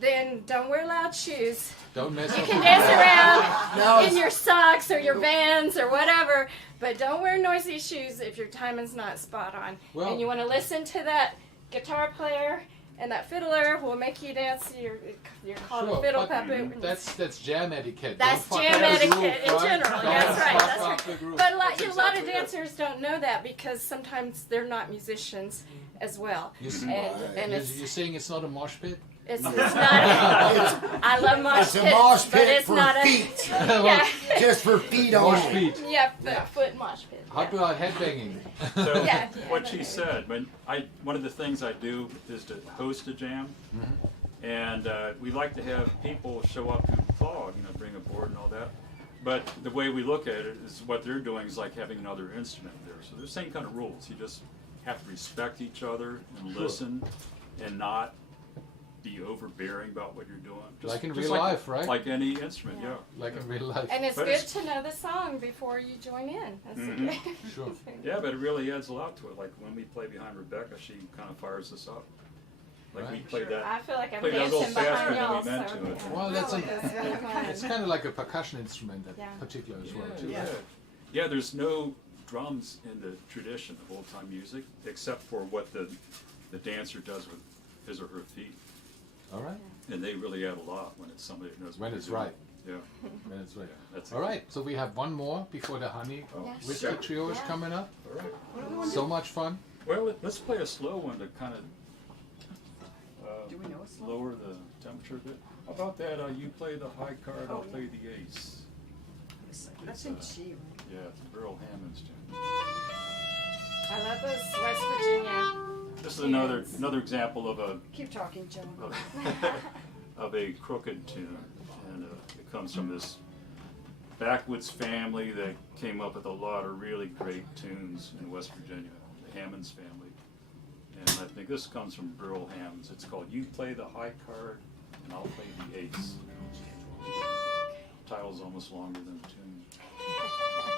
then don't wear loud shoes. Don't mess You up. can dance around Now in it's- your socks or your Vans or whatever, but don't wear noisy shoes if your timing's not spot on. Well- And you want to listen to that guitar player and that fiddler will make you dance. You're called a fiddle but puppet. that's jam etiquette. That's Don't fuck jam up the etiquette groove, in right? general. Don't That's right. fuck That's up right. the groove. But a lot exactly of it. dancers don't know that because sometimes they're not musicians as well. You see- And You're saying it's not a mosh pit? it's not. I love mosh It's a pits, mosh but pit it's for not a. feet. Yeah. Just for feet Mosh only. pit. Yeah, foot mosh pit. How about headbanging? So Yeah. what she said, one of the things I do is to host a jam, and we like to have people show up who fog, bring a board and all that. But the way we look at it is what they're doing is like having another instrument there. So they're the same kind of rules. You just have to respect each other and listen, and not be overbearing about what you're doing. Like in real life, right? Like any instrument, yeah. Like in real life. And it's But good it's- to know the song before you join in. That's Mhm. okay. Sure. Yeah, but it really adds a lot to it. Like when we play behind Rebecca, she kind of fires us up. Like we Right. played that. I feel like I'm Played that a little dancing behind faster than y'all. we meant So, to it. yeah. Well, that's It's really fun. it's kind of like a percussion instrument, that Yeah. particular as well, Yeah, too. yeah. Yeah, there's no drums in the tradition of old time music except for what the dancer does with his or her feet. All right. And they really add a lot when it's somebody who knows what When they're it's doing. right. Yeah. When it's right. That's All right. So we have one more before the honey Yeah. whiskey trio is Yeah. coming up. All right. So much fun. Well, let's play a slow one to kind of Do we know it's lower the temperature a bit. How about that? You play the high card, I'll play the ace. That's in G, right? Yeah, it's Burl Hammond's tune. I love those West Virginia. This is another example of a Keep talking, Joan. of a crooked tune, and it comes from this backwoods family that came up with a lot of really great tunes in West Virginia, the Hammonds family. And I think this comes from Burl Hammond's. It's called "You Play the High Card and I'll Play the Ace." Title's almost longer than the tune.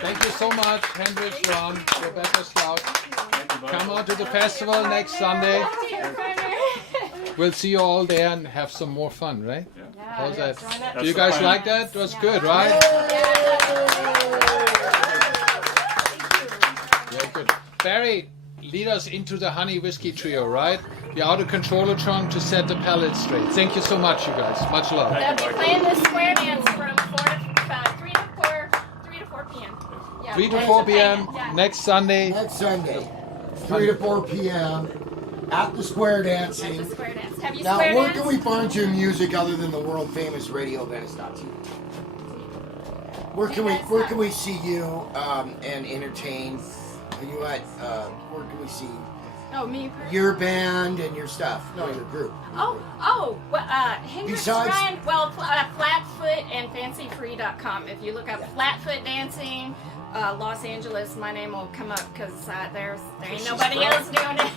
Thank you so much, Hendrik, Ron, Rebecca Stout. Come out to the festival next Sunday. We'll see you all there and have some more fun, right? How's that? Do you guys like that? It was good, right? Yeah, good. Barry, lead us into the Honey Whiskey Trio, right? The Out of Controllertron to set the palette straight. Thank you so much, you guys. Much love. They'll be playing the square dance from 3 to 4 p.m. Yeah, 3 to 4 p.m. Yeah. next Sunday. Next Sunday, 3 to 4 p.m. at the Square Dancing. The square dance. Have you Now, square where danced? can we find your music other than the world famous Radio Venice.TV? Where can we see you and entertain? You at where can we see Oh, me personally? your band and your stuff? No, your group. Well, Hendrix Besides- Ryan, well, Flatfoot and FancyFree.com. If you look up Flatfoot Dancing, Los Angeles, my name will come up because there ain't nobody else doing it.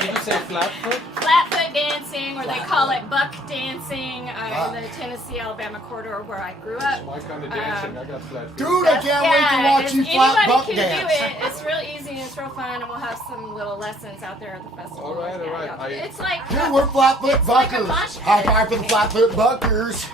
Did you say Flatfoot? Flatfoot dancing, or they call it buck dancing, in the Tennessee-Alabama corridor where I grew up. My kind of dancing, I got Flatfoot. Dude, I can't wait to watch you flat anybody buck can dance. do it. It's real easy and it's real fun, and we'll have some little lessons out there at the festival. All right. Yeah, it's like Dude, we're Flatfoot It's like a Buckers. mosh pit. High five for the Flatfoot Buckers.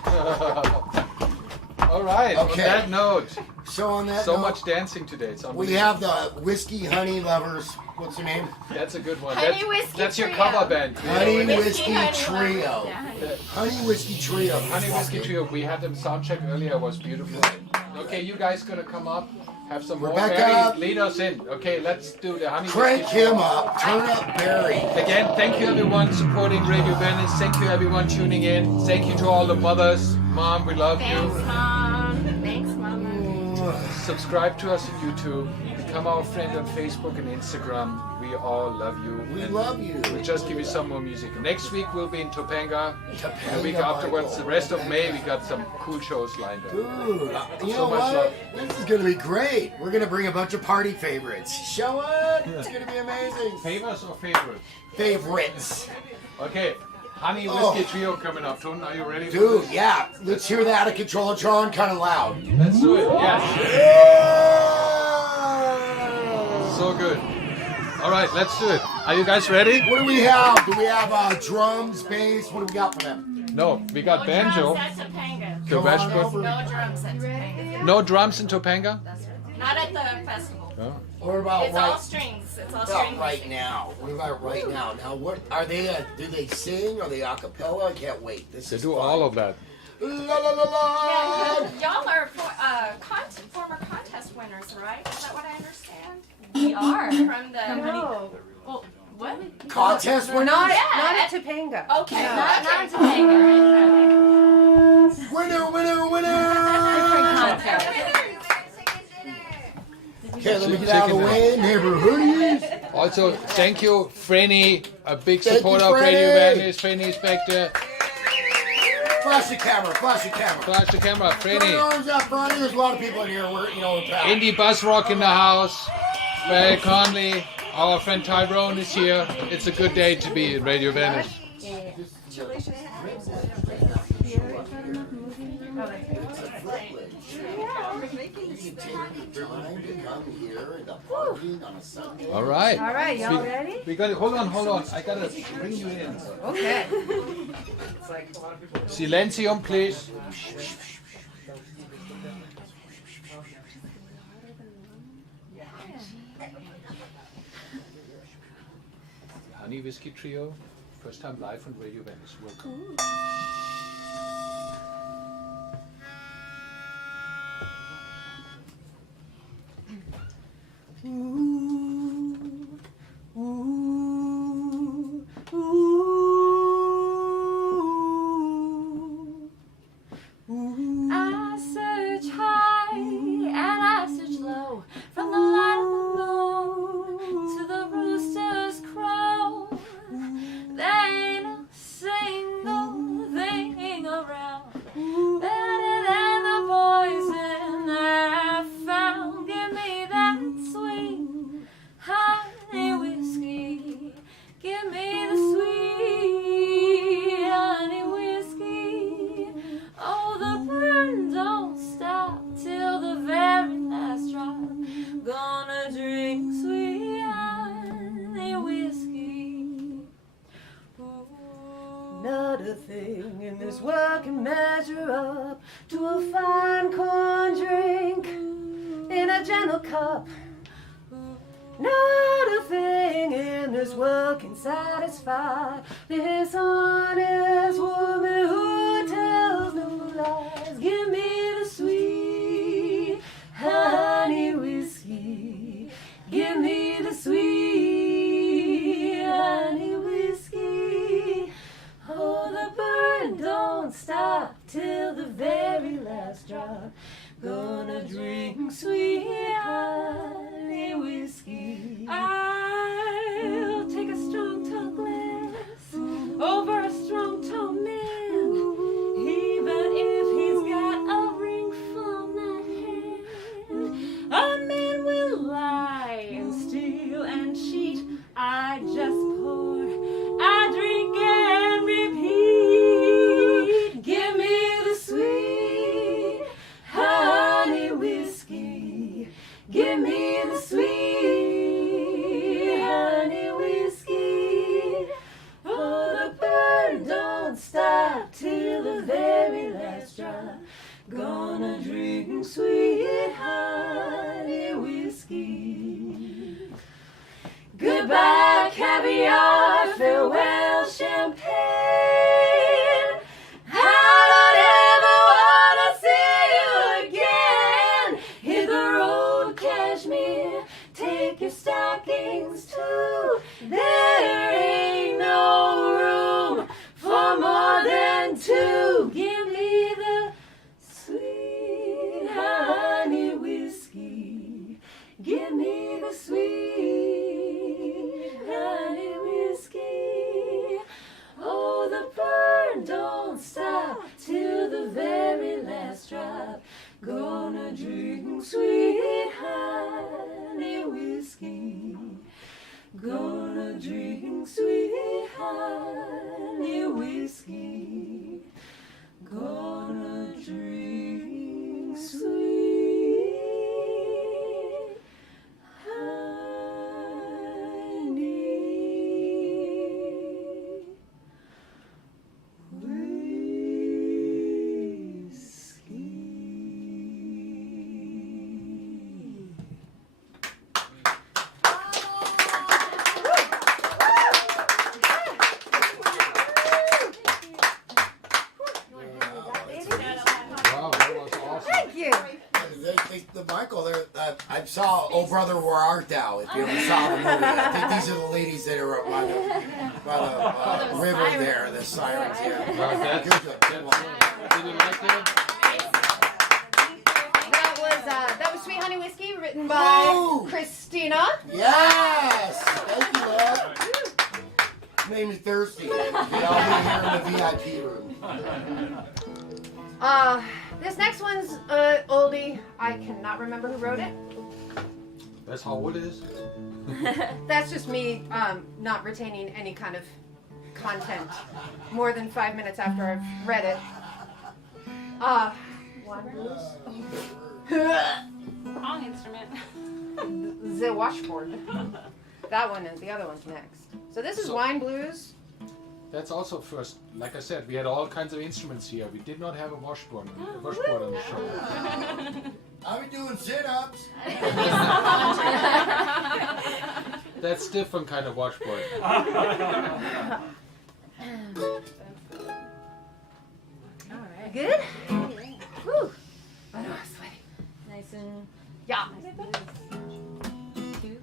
All right. Okay. On that note, So on that so note, much dancing today. It's we unbelievable. have the Whiskey Honey Lovers. What's the name? That's a good one. Honey Whiskey that's your Trio. cover band. Honey Whiskey Honey Trio. Yeah, honey. Honey Whiskey Trio. Honey Whiskey Trio. We had them sound check earlier. It was beautiful. Okay, you guys gonna come up, have some more. Rebecca. Barry, lead us in. Okay, let's do the Honey Crank Whiskey Trio. him up. Turn up Barry. Again, thank you everyone supporting Radio Venice. Thank you everyone tuning in. Thank you to all the mothers. Mom, we love Thanks, you. Mom. Thanks, Mama. Subscribe to us on YouTube. Become our friend on Facebook and Instagram. We all love you. We And love you. We'll just give you some more music. Next week we'll be in Topanga. Topanga, The week afterwards, Michael. the rest of May, we got some cool shows lined up. Dude, you So know much what? love. This is gonna be great. We're gonna bring a bunch of party favorites. Show up. It's gonna be amazing. Favors or favorites? Favorites. Okay, Honey Whiskey Trio coming up. Tone, are you ready? for Dude, this? yeah. Let's hear the Out of Controllertron kind of loud. Let's do it. Yes. Yeah! So good. All right, let's do it. Are you guys ready? What do we have? Do we have drums, bass? What do we got for them? No, we got banjo. Drums at Topanga. The Come on Westwood. over. No drums at Topanga. No drums in Topanga? That's right. Not at the festival. No. What about It's all right, strings. It's all what about strings. right now? What about right now? Now, what are they? Do they sing? Are they a cappella? I can't wait. This They is do fun. all of that. La la la la. Yeah, y'all are former contest winners, right? Is that what I understand? We are. From the No. Well, what? Contest We're winners? not Yeah. at Topanga. Okay, No. not Topanga. Winner, winner, winner! Okay, let me get out of the way. Neighborhoodies. Also, thank you, Franny, a big Thank supporter you, of Radio Franny. Venice. Franny is back there. Flash the camera, flash the camera. Flash the camera, Put your Franny. arms out front. There's a lot of people in here. We're, packed. Indie Buzz Rock in the house. Barry Conley. Our friend Tyrone is here. It's a good day to be at Radio Venice. You take your time to come here and the parking on a Sunday. All right. All right, y'all We- ready? We got it. Hold on. I gotta bring you in. Okay. Silencio, please. Honey Whiskey Trio, first time live on Radio Venice. Welcome. I search high and I search low, from the light of the moon to the rooster's crow. There ain't a single thing in this world can measure up to a fine corn drink in a gentle cup. Not a thing in this world can satisfy this honest woman who tells no lies. Give me the sweet honey whiskey. Give me the sweet honey whiskey. Oh, the burn don't stop till the very last drop. Gonna drink sweet honey whiskey. I'll take a strong tall glass over a strong tall man, even if he's got a ring from that hand. A man will lie and steal and cheat. I just pour, I drink and repeat. Give me the sweet honey whiskey. Give me the sweet honey whiskey. Oh, the burn don't stop till the very last drop. Gonna drink sweet honey whiskey. Goodbye caviar, farewell champagne. I don't ever wanna see you again. Hit the road, Kashmir, take your stockings too. There ain't no room for more than two. Give me the sweet honey whiskey. Give me the sweet honey whiskey. Oh, the burn don't stop till the very last drop. Gonna drink sweet honey whiskey. Gonna drink sweet honey whiskey. Gonna drink sweet honey whiskey. Wow, that was awesome. Thank you. Michael, I saw Oh Brother Where Art Thou, if you ever saw the movie. I think these are the ladies that are up by the river there, the sirens, yeah. That's, Good job. did you like that? That was Sweet Honey Whiskey, written by Woo! Christina. Yes! Thank you, Lord. Made me thirsty. Get all here in the VIP room. This next one's oldie. I cannot remember who wrote it. That's how old it is? That's just me not retaining any kind of content more than 5 minutes after I've read it. Wine Blues. Wrong instrument. The washboard. That one and the other one's next. So this is So- Wine Blues. That's also first, like I said, we had all kinds of instruments here. We did not have a washboard on the show. I'll be doing sit-ups. That's different kind of washboard. Alright. Good? Whew. I know, I'm sweaty. Nice and... Yeah. Two.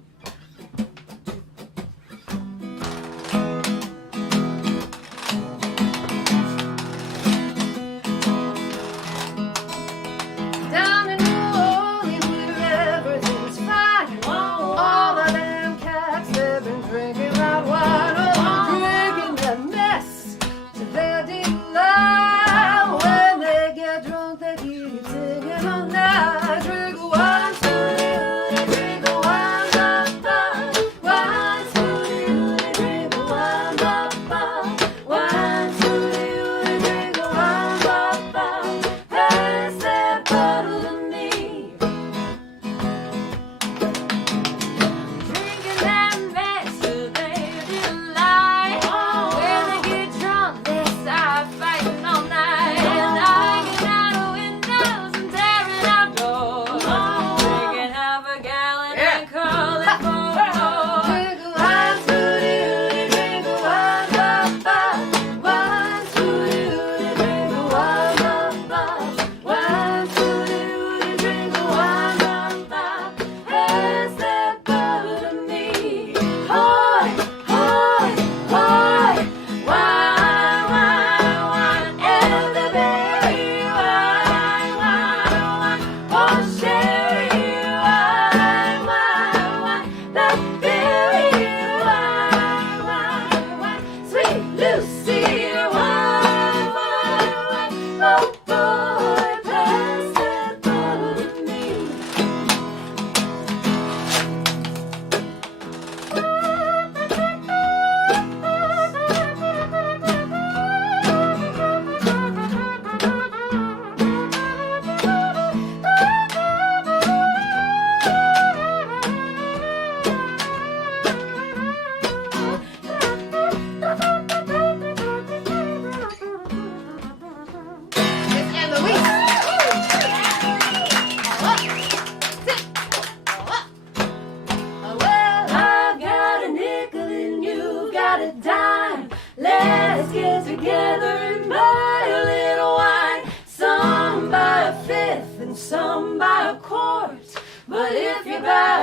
Down in New Orleans where everything's fine. All of them cats, they've been drinking that wine. Oh, drinking that mess to their delight. When they get drunk, they keep singing all night. Drink wine, honey, honey,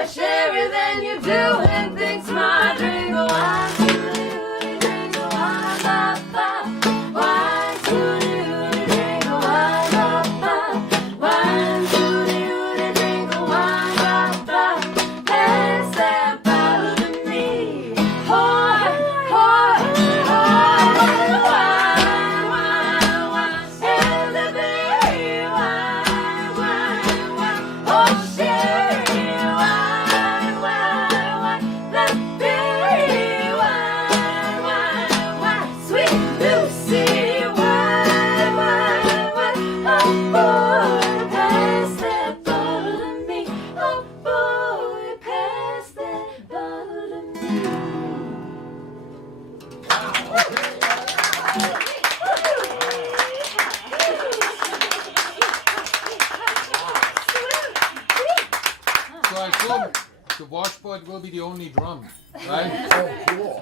more sherry than you do, and thinks my drink of wine. Drink of wine, ba, ba. Wine, drink of wine, ba, ba. Wine, drink of wine, ba, ba. Pass that bottle to me. Hoy, hoy, hoy, wine, wine, wine. And the baby wine, wine, wine. Oh, sherry wine, wine, wine. The baby wine, wine, wine. Sweet Lucy wine, wine, wine. Oh, boy, pass that bottle to me. Oh, boy, pass that bottle to me. So I assume the washboard will be the only drum, right? Oh, cool.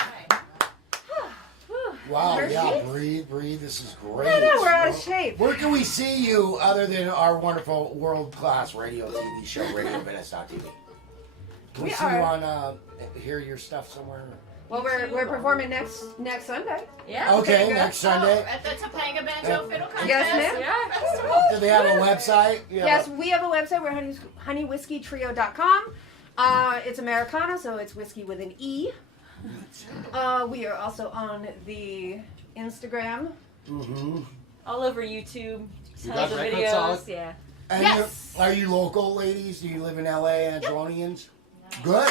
Wow, yeah, Bree, this is great. I know, we're out of shape. Where can we see you other than our wonderful world-class radio TV show, RadioVenice.tv? Can we We see are- you on, hear your stuff somewhere? Well, we're performing next Sunday. Yeah. Okay, next Sunday. At the Topanga Banjo Fiddle Contest. Yes, ma'am. Festival. Do they have a website? Yeah. Yes, we have a website. We're honeywhiskeytrio.com. It's Americana, so it's whiskey with an E. We are also on the Instagram. Mm-hmm. All over YouTube. You Tons got of records videos. out? Yeah. And Yes. are you local, ladies? Do you live in LA, Angelonians? Good.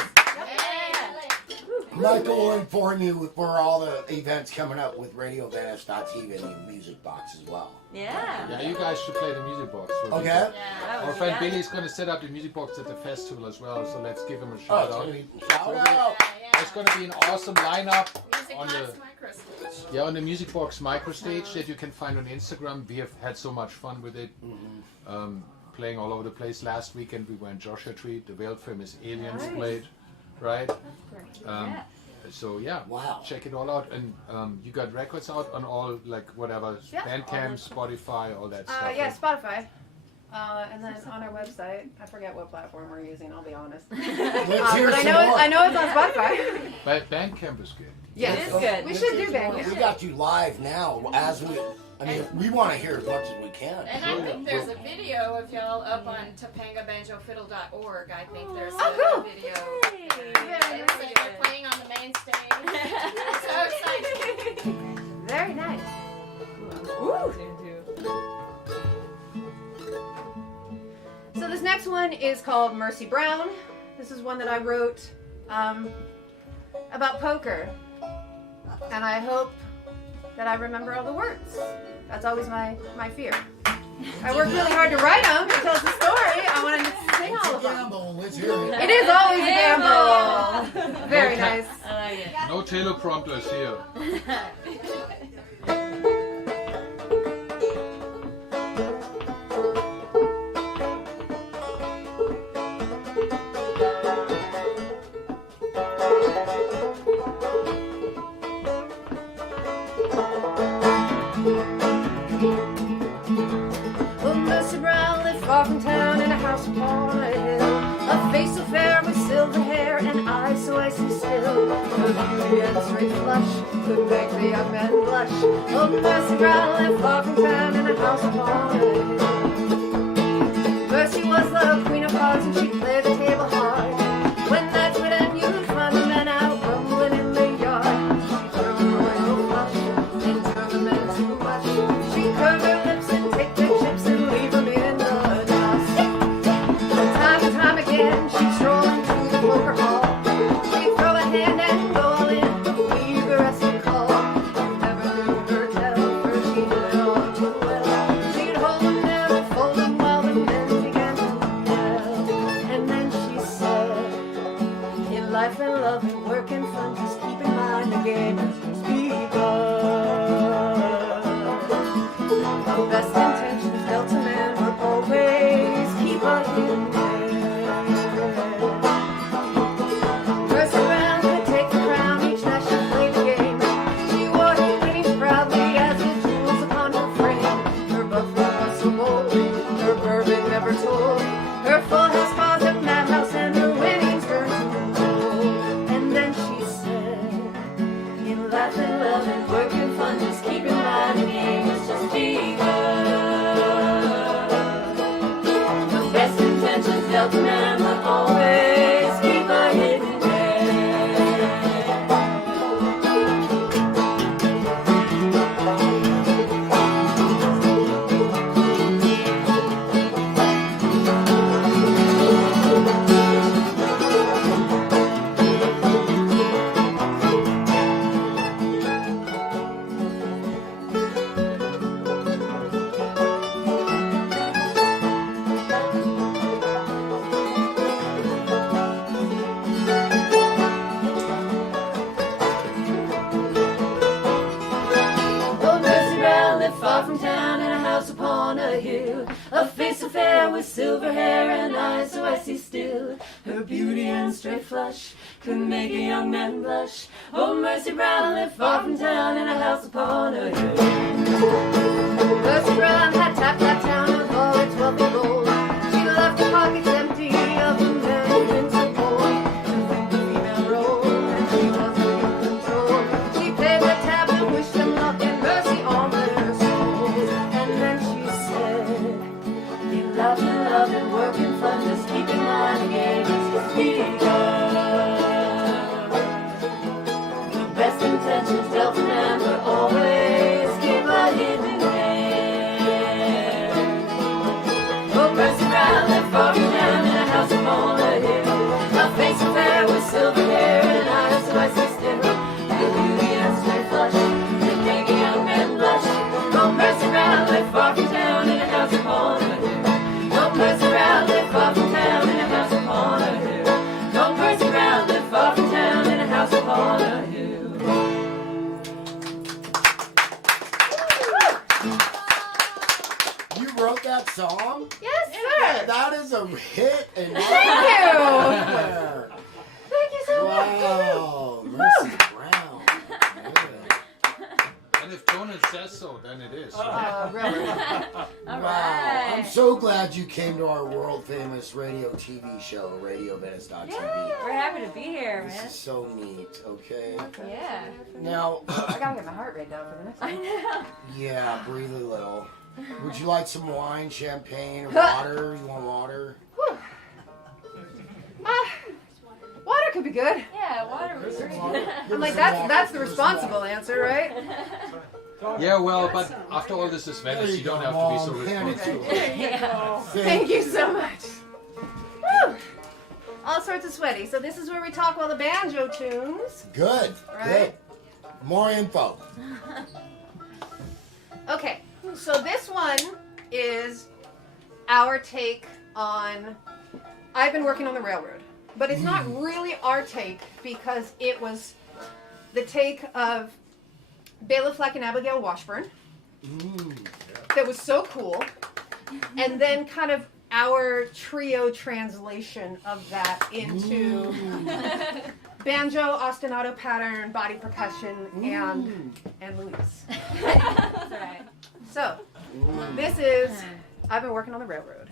Michael will inform you for all the events coming up with RadioVenice.tv and the music box as well. Yeah. Yeah, you guys should play the music box. for me. Okay? Yeah. Our friend Billy's going to set up the music box at the festival as well, so let's give him a Oh, shout it's out. gonna be shout out. There's going to be an awesome lineup Music on Box the Microstage. on the music box micro stage that you can find on Instagram. We have had so much fun with it, playing all over the place. Last weekend we went Joshua Tree, the world famous Aliens Nice. played, right? Yeah. So yeah, Wow. check it all out. And you got records out on all like whatever Yeah. Bandcamp, Spotify, all that stuff. Yeah, right? Spotify. And then on our website, I forget what platform we're using. I'll be honest. Let's But hear I some know more. I know it's on Spotify. But Bandcamp is good. Yes, It is good. we should do that. We got you live now as we. I mean, we want to hear as much as we can. And I think there's a video of y'all up on TopangaBanjoFiddle.org. I think there's Oh, cool. a video. Yay. It's like they're playing on the main stage. So exciting. Very nice. So this next one is called Mercy Brown. This is one that I wrote about poker. And I hope that I remember all the words. That's always my fear. I worked really hard to write them. It tells the story. I wanted to sing all of them. Gamble, let's hear it. It is always a gamble. Very nice. I like it. No teleprompters here. Oh, Mercy Brown lived far from town in a house upon a hill. A face so fair with silver hair and eyes so icy still. Her beauty and straight flush could make the young man blush. Oh, Mercy Brown lived far from town in a house upon a hill. Mercy was the queen of hearts and she played the table hard. When nights would end, you'd find the men out rumbling in the yard. She turned the royal flush and turned the men too much. She curved her lips and take their chips and leave them in the dust. Time and time again, she'd stroll into the poker hall. She'd throw a hand and go all in, leave the rest to call. You never knew her tell, for she did it all too well. She'd hold them there and fold them while the men began to yell. And then she said, in life and love and work and fun, just keep in mind the game has just begun. The best intentions dealt to man will always keep us in bed. Mercy Brown could take the crown each night she played the game. She wore her winnings proudly as the jewels upon her frame. Her buffalo was so bold, her bourbon never told. Her full house bars at madhouse and her winnings always keep a hidden Old Mercy Brown lived far from town in a house upon a hill. A face so fair with silver hair and eyes so icy still. Her beauty and straight flush could make a young man blush. Old Mercy Brown lived far from town in a house upon a hill. Mercy Brown had tapped that town of all its wealth and gold. She left her pockets empty of the men who'd been so poor. To fill the female role, and she wasn't in control. She played the tap and wished them luck and mercy on their souls. And then she said, "You love and work and fun, just keep in mind the game is just begun." The best intentions dealt to them, but always keep a hidden hand. Oh, Mercy Brown lived far from town in a house upon a hill. A face so fair with silver hair and eyes so icy still. Her beauty and straight flush could make a young man blush. Oh, Mercy Brown lived far from town in a house upon a hill. Oh, Mercy Brown lived far from town in a house upon a hill. Oh, Mercy Brown lived far from town in a house upon a hill. You wrote that song? Yes, sir. That is a hit. And Thank you. Thank you so much. Wow, Mercy Brown. And if Conan says so, then it is. Really? Wow. I'm so glad you came to our world famous radio TV show, RadioVenice.tv. We're happy to be here, This man. is so neat, okay? Yeah. Now, I gotta get my heart rate down for the next I one. know. yeah, breathe a little. Would you like some wine, champagne, or water? You want water? Water could be good. Yeah, water was Some great. water? I'm like, that's the responsible answer, right? Yeah, well, but after all this is Venice, you don't have to be so Mom, hand it to responsible. her. Yeah. Thank you so much. Woo! All sorts of sweaty. So this is where we talk while the banjo tunes. Good, Right. good. More info. Okay, so this one is our take on. I've been working on the railroad, but it's not really our take because it was the take of Bela Fleck and Abigail Washburn. That was so cool, and then kind of our trio translation of that into banjo, ostinato pattern, body percussion, and Louise. That's right. So, this is, I've been working on the railroad.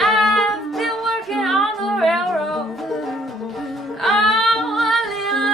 I've been working on the railroad all my little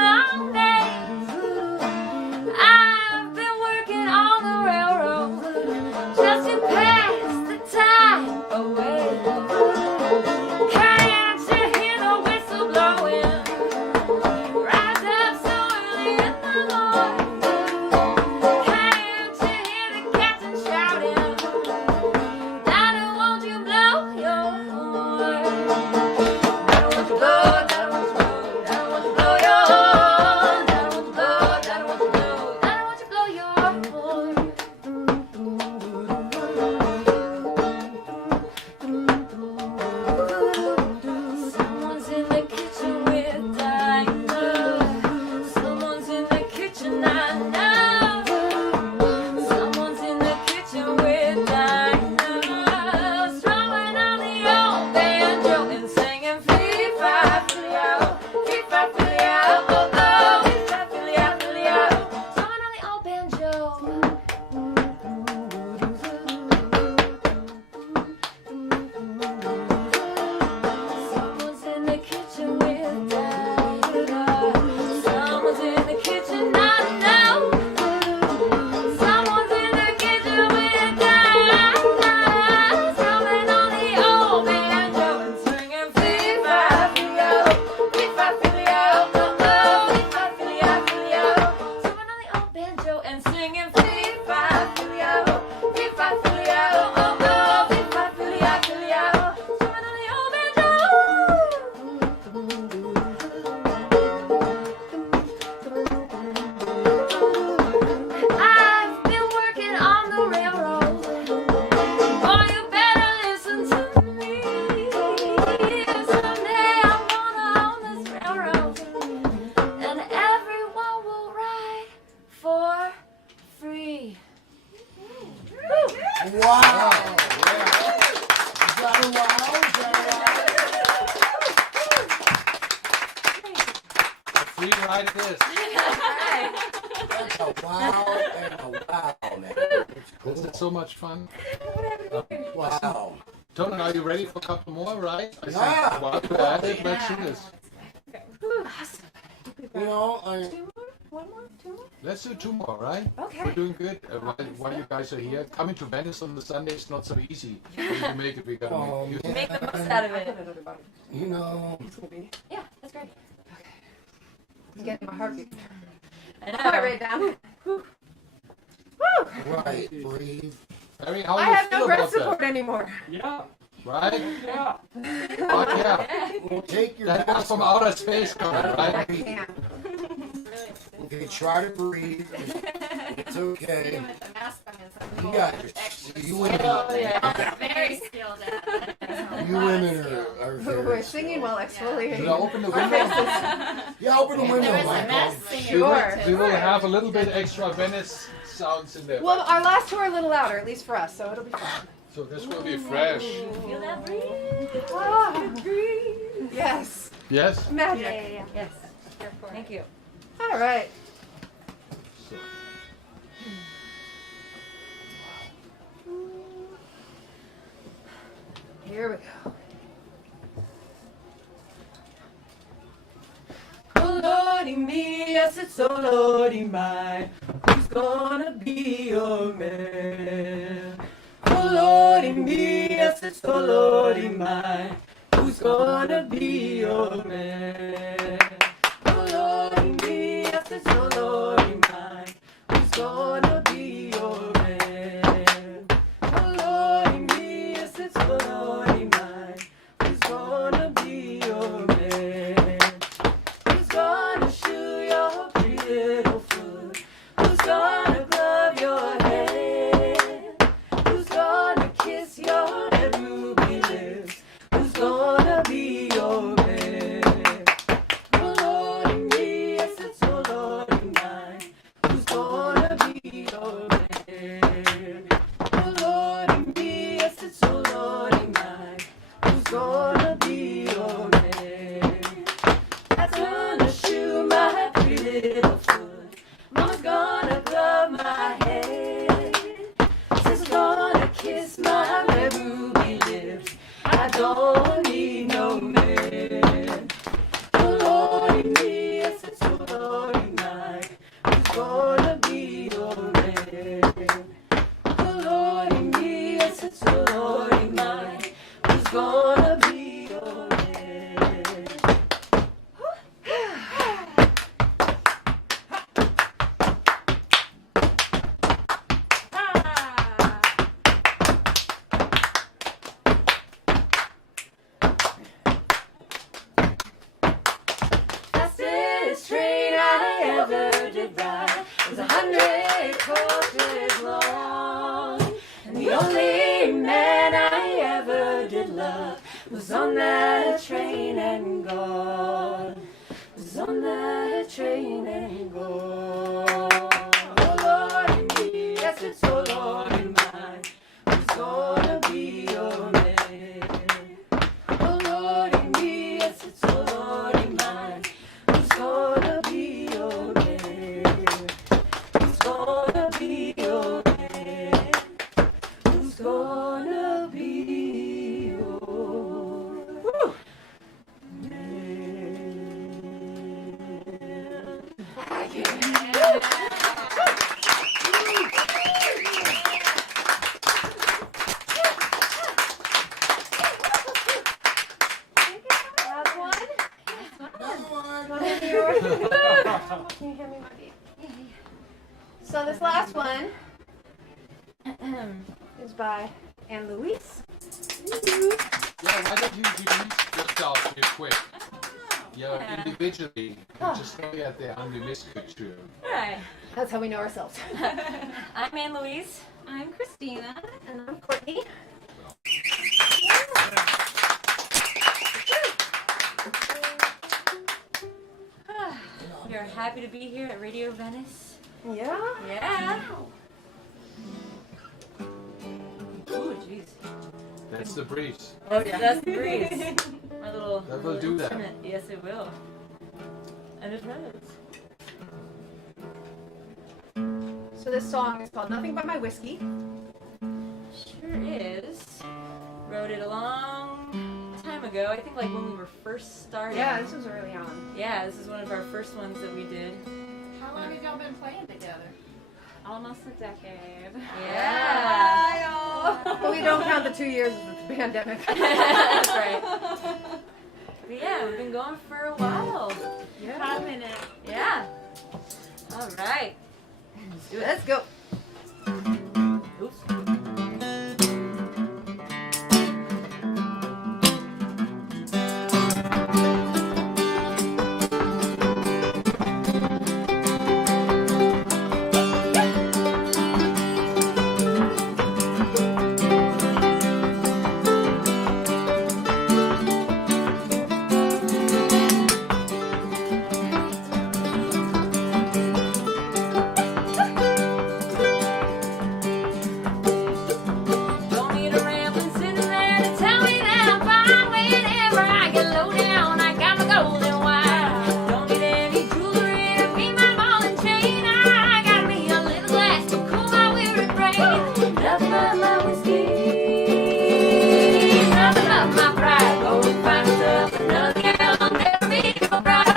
Wow. Is that a wow? A free ride it is. That's a wow and a wow, man. It's cool. This is so much fun. Wow. Tony, are you ready for a couple more, right? I Yeah. think while you're at it, let's do this. You know, One more? Two more? Let's do 2 more, right? Okay. We're doing good. While you guys are here, coming to Venice on the Sunday is not so easy. If you make it, we gotta make it. Make the most out of it. you know, Yeah, that's great. Okay. I'm getting my heartbeat. I Put it know. right down. Woo! right, breathe. Harry, how I do you have feel no breath about support that? anymore. Yeah, Right? yeah. But yeah, Well, take your that was mask from off. outer space coming, I right? can't. Okay, try to breathe. It's okay. With the mask on is You got this. You women, very skilled at that. you women are We're very singing skilled. while exfoliating. Should I open the window? Yeah, open the window, There was a Michael. mess singer. Sure. We will have a little bit extra Venice sounds in there. Well, our last two are a little louder, at least for us, so it'll be fun. So this will be fresh. Feel that breeze? Ah, yes. Yes? Magic. Yeah. Yes. Thank you. All right. So, Here we go. Oh lordy me, yes it's oh lordy my, who's gonna be your man? Oh lordy me, yes it's oh lordy my, who's gonna be your man? Oh lordy me, yes it's oh lordy my, who's gonna be your man? Oh lordy me, yes it's oh lordy my, who's gonna be your man? Who's gonna shoe your pretty little foot? Who's gonna glove your hand? Who's gonna kiss your red ruby lips? Who's gonna be your man? Oh lordy me, yes it's oh lordy mine. Who's gonna be your man? Oh lordy me, yes it's oh lordy mine. Who's gonna be your man? That's gonna shoe my pretty little foot. Mama's gonna glove my head. Sister's gonna kiss my red ruby lips. I don't need no man. Oh lordy me, yes it's oh lordy mine. Who's gonna be your man? Oh lordy me, yes it's oh lordy mine. Who's gonna be your man? Fastest train I ever did ride was 100 coaches long, and the only man I ever did love was on that train and gone. Was on that train and gone. Oh lordy me, yes it's oh lordy mine. Who's gonna be your man? Oh lordy me, yes it's oh lordy mine. Who's gonna be your man? Who's gonna be your man? Who's gonna be your Woo! Last one. Can you hand me my beat? So this last one is by Anne Louise. yeah, why don't you introduce yourself real quick? Yeah, individually. Just look at the unreleased picture. Right. That's how we know ourselves. I'm Anne Louise. I'm Christina. And I'm Courtney. You're happy to be here at Radio Venice? Yeah. Yeah. jeez. That's the breeze. Oh, yeah. That's the breeze. My little. That will little do that. instrument. Yes, it will. And it does. So this song is called Nothing But My Whiskey. Sure is. Wrote it a long time ago. I think like when we were first starting. Yeah, this was early on. Yeah, this is one of our first ones that we did. How long have y'all been playing together? Almost a decade. Yeah. But we don't count the 2 years of the pandemic. That's right. But yeah, we've been going for a while. Hot minute. Yeah. All right. Let's do it. Let's go. Oops. Don't need a rambling sitting there to tell me that I'm fine whenever I get low down. I got my golden wine. Don't need any jewelry to be my ball and chain. I got me a little glass to cool my weary brain. Nothing but my whiskey, nothing but my pride. Go and find myself another girl, I'll never be your bride.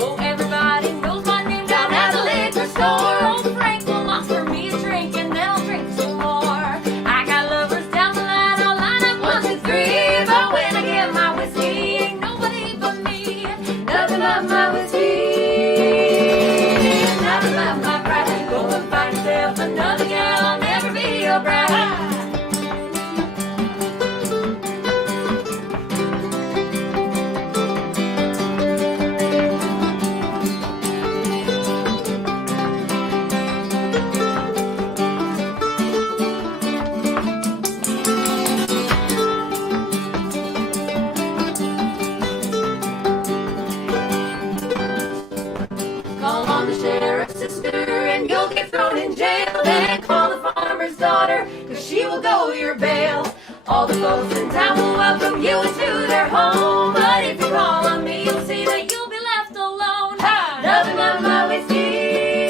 Oh, everybody knows my name down at the liquor store. Old Frank will offer me a drink and then I'll drink some more. I got lovers down the line, I'll line up 1, 2, 3. But when I get my whiskey, ain't nobody but me. Nothing but my whiskey, nothing but my pride. Go and find yourself another girl, I'll never be your bride. Call on the sheriff's sister and you'll get thrown in jail. Then call the farmer's daughter, cause she will go your bail. All the folks in town will welcome you into their home. But if you call on me, you'll see that you'll be left alone. Nothing but my whiskey,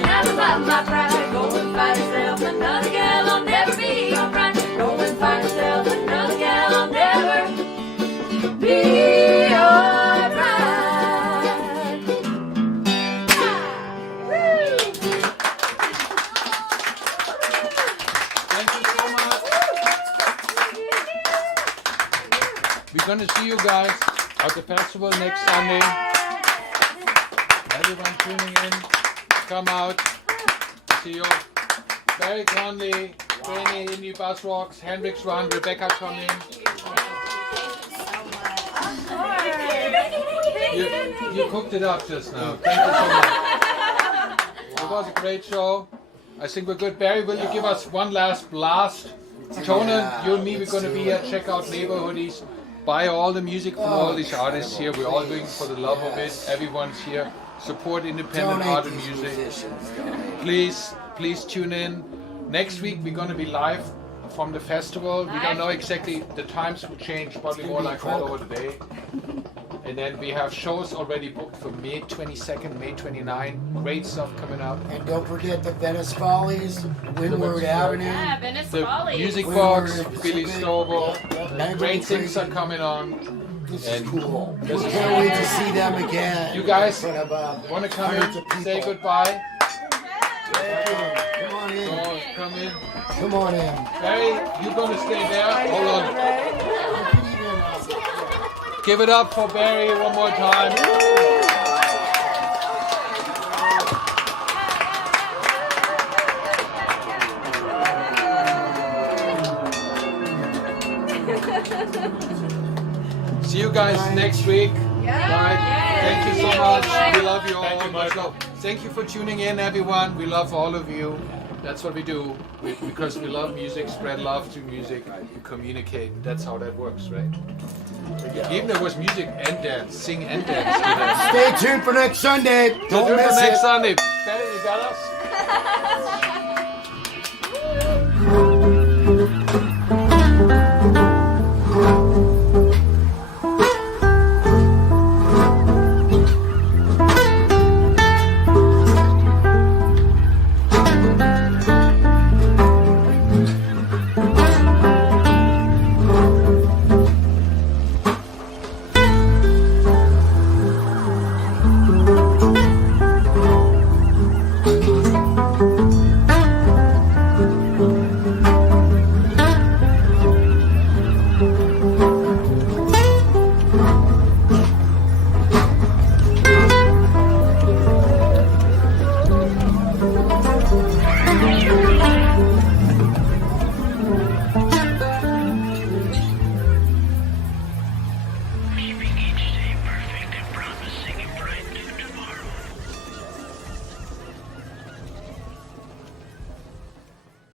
nothing but my pride. Go and find yourself another gal, I'll never be your bride. Go and find yourself another gal, I'll never be your bride. Thank you so much. We're gonna see you guys at the festival next Sunday. Everyone tuning in, come out. See you. Barry Conley, Rainy, Indie Bus Rocks, Hendrix Run, Rebecca coming. You cooked it up just now. Thank you so much. It was a great show. I think we're good. Barry, will you give us one last blast? Jonah, you and me, we're going to be here, check out neighborhoodies, buy all the music from all these artists here. We're all doing it for the love of it. Everyone's here. Support independent art and music. Please tune in. Next week we're going to be live from the festival. We don't know exactly, the times will change, probably more like all over the day. And then we have shows already booked for May 22nd, May 29th. Great stuff coming up. And don't forget the Venice Follies, Windward Avenue. Yeah, Venice The Follies. Music Windward Box, Pacific. Billy Stovall. Mango Great Crazy. things are coming on. This And is cool. this is Can't wait to see them again. You guys in front of, want to come hundreds in, of people. say goodbye? Come on in. Oh, come in. Come on in. Barry, you're going to stay there. Hold on. Give it up for Barry one more time. See you guys next week. Bye. Thank you so much. We love you all. Much love. Thank you for tuning in, everyone. We love all of you. That's what we do. Because we love music, spread love to music, communicate. That's how that works, right? Even there was music and dance, sing and dance. Stay tuned for next Sunday. Don't For miss next it. Sunday. Betty, you got us?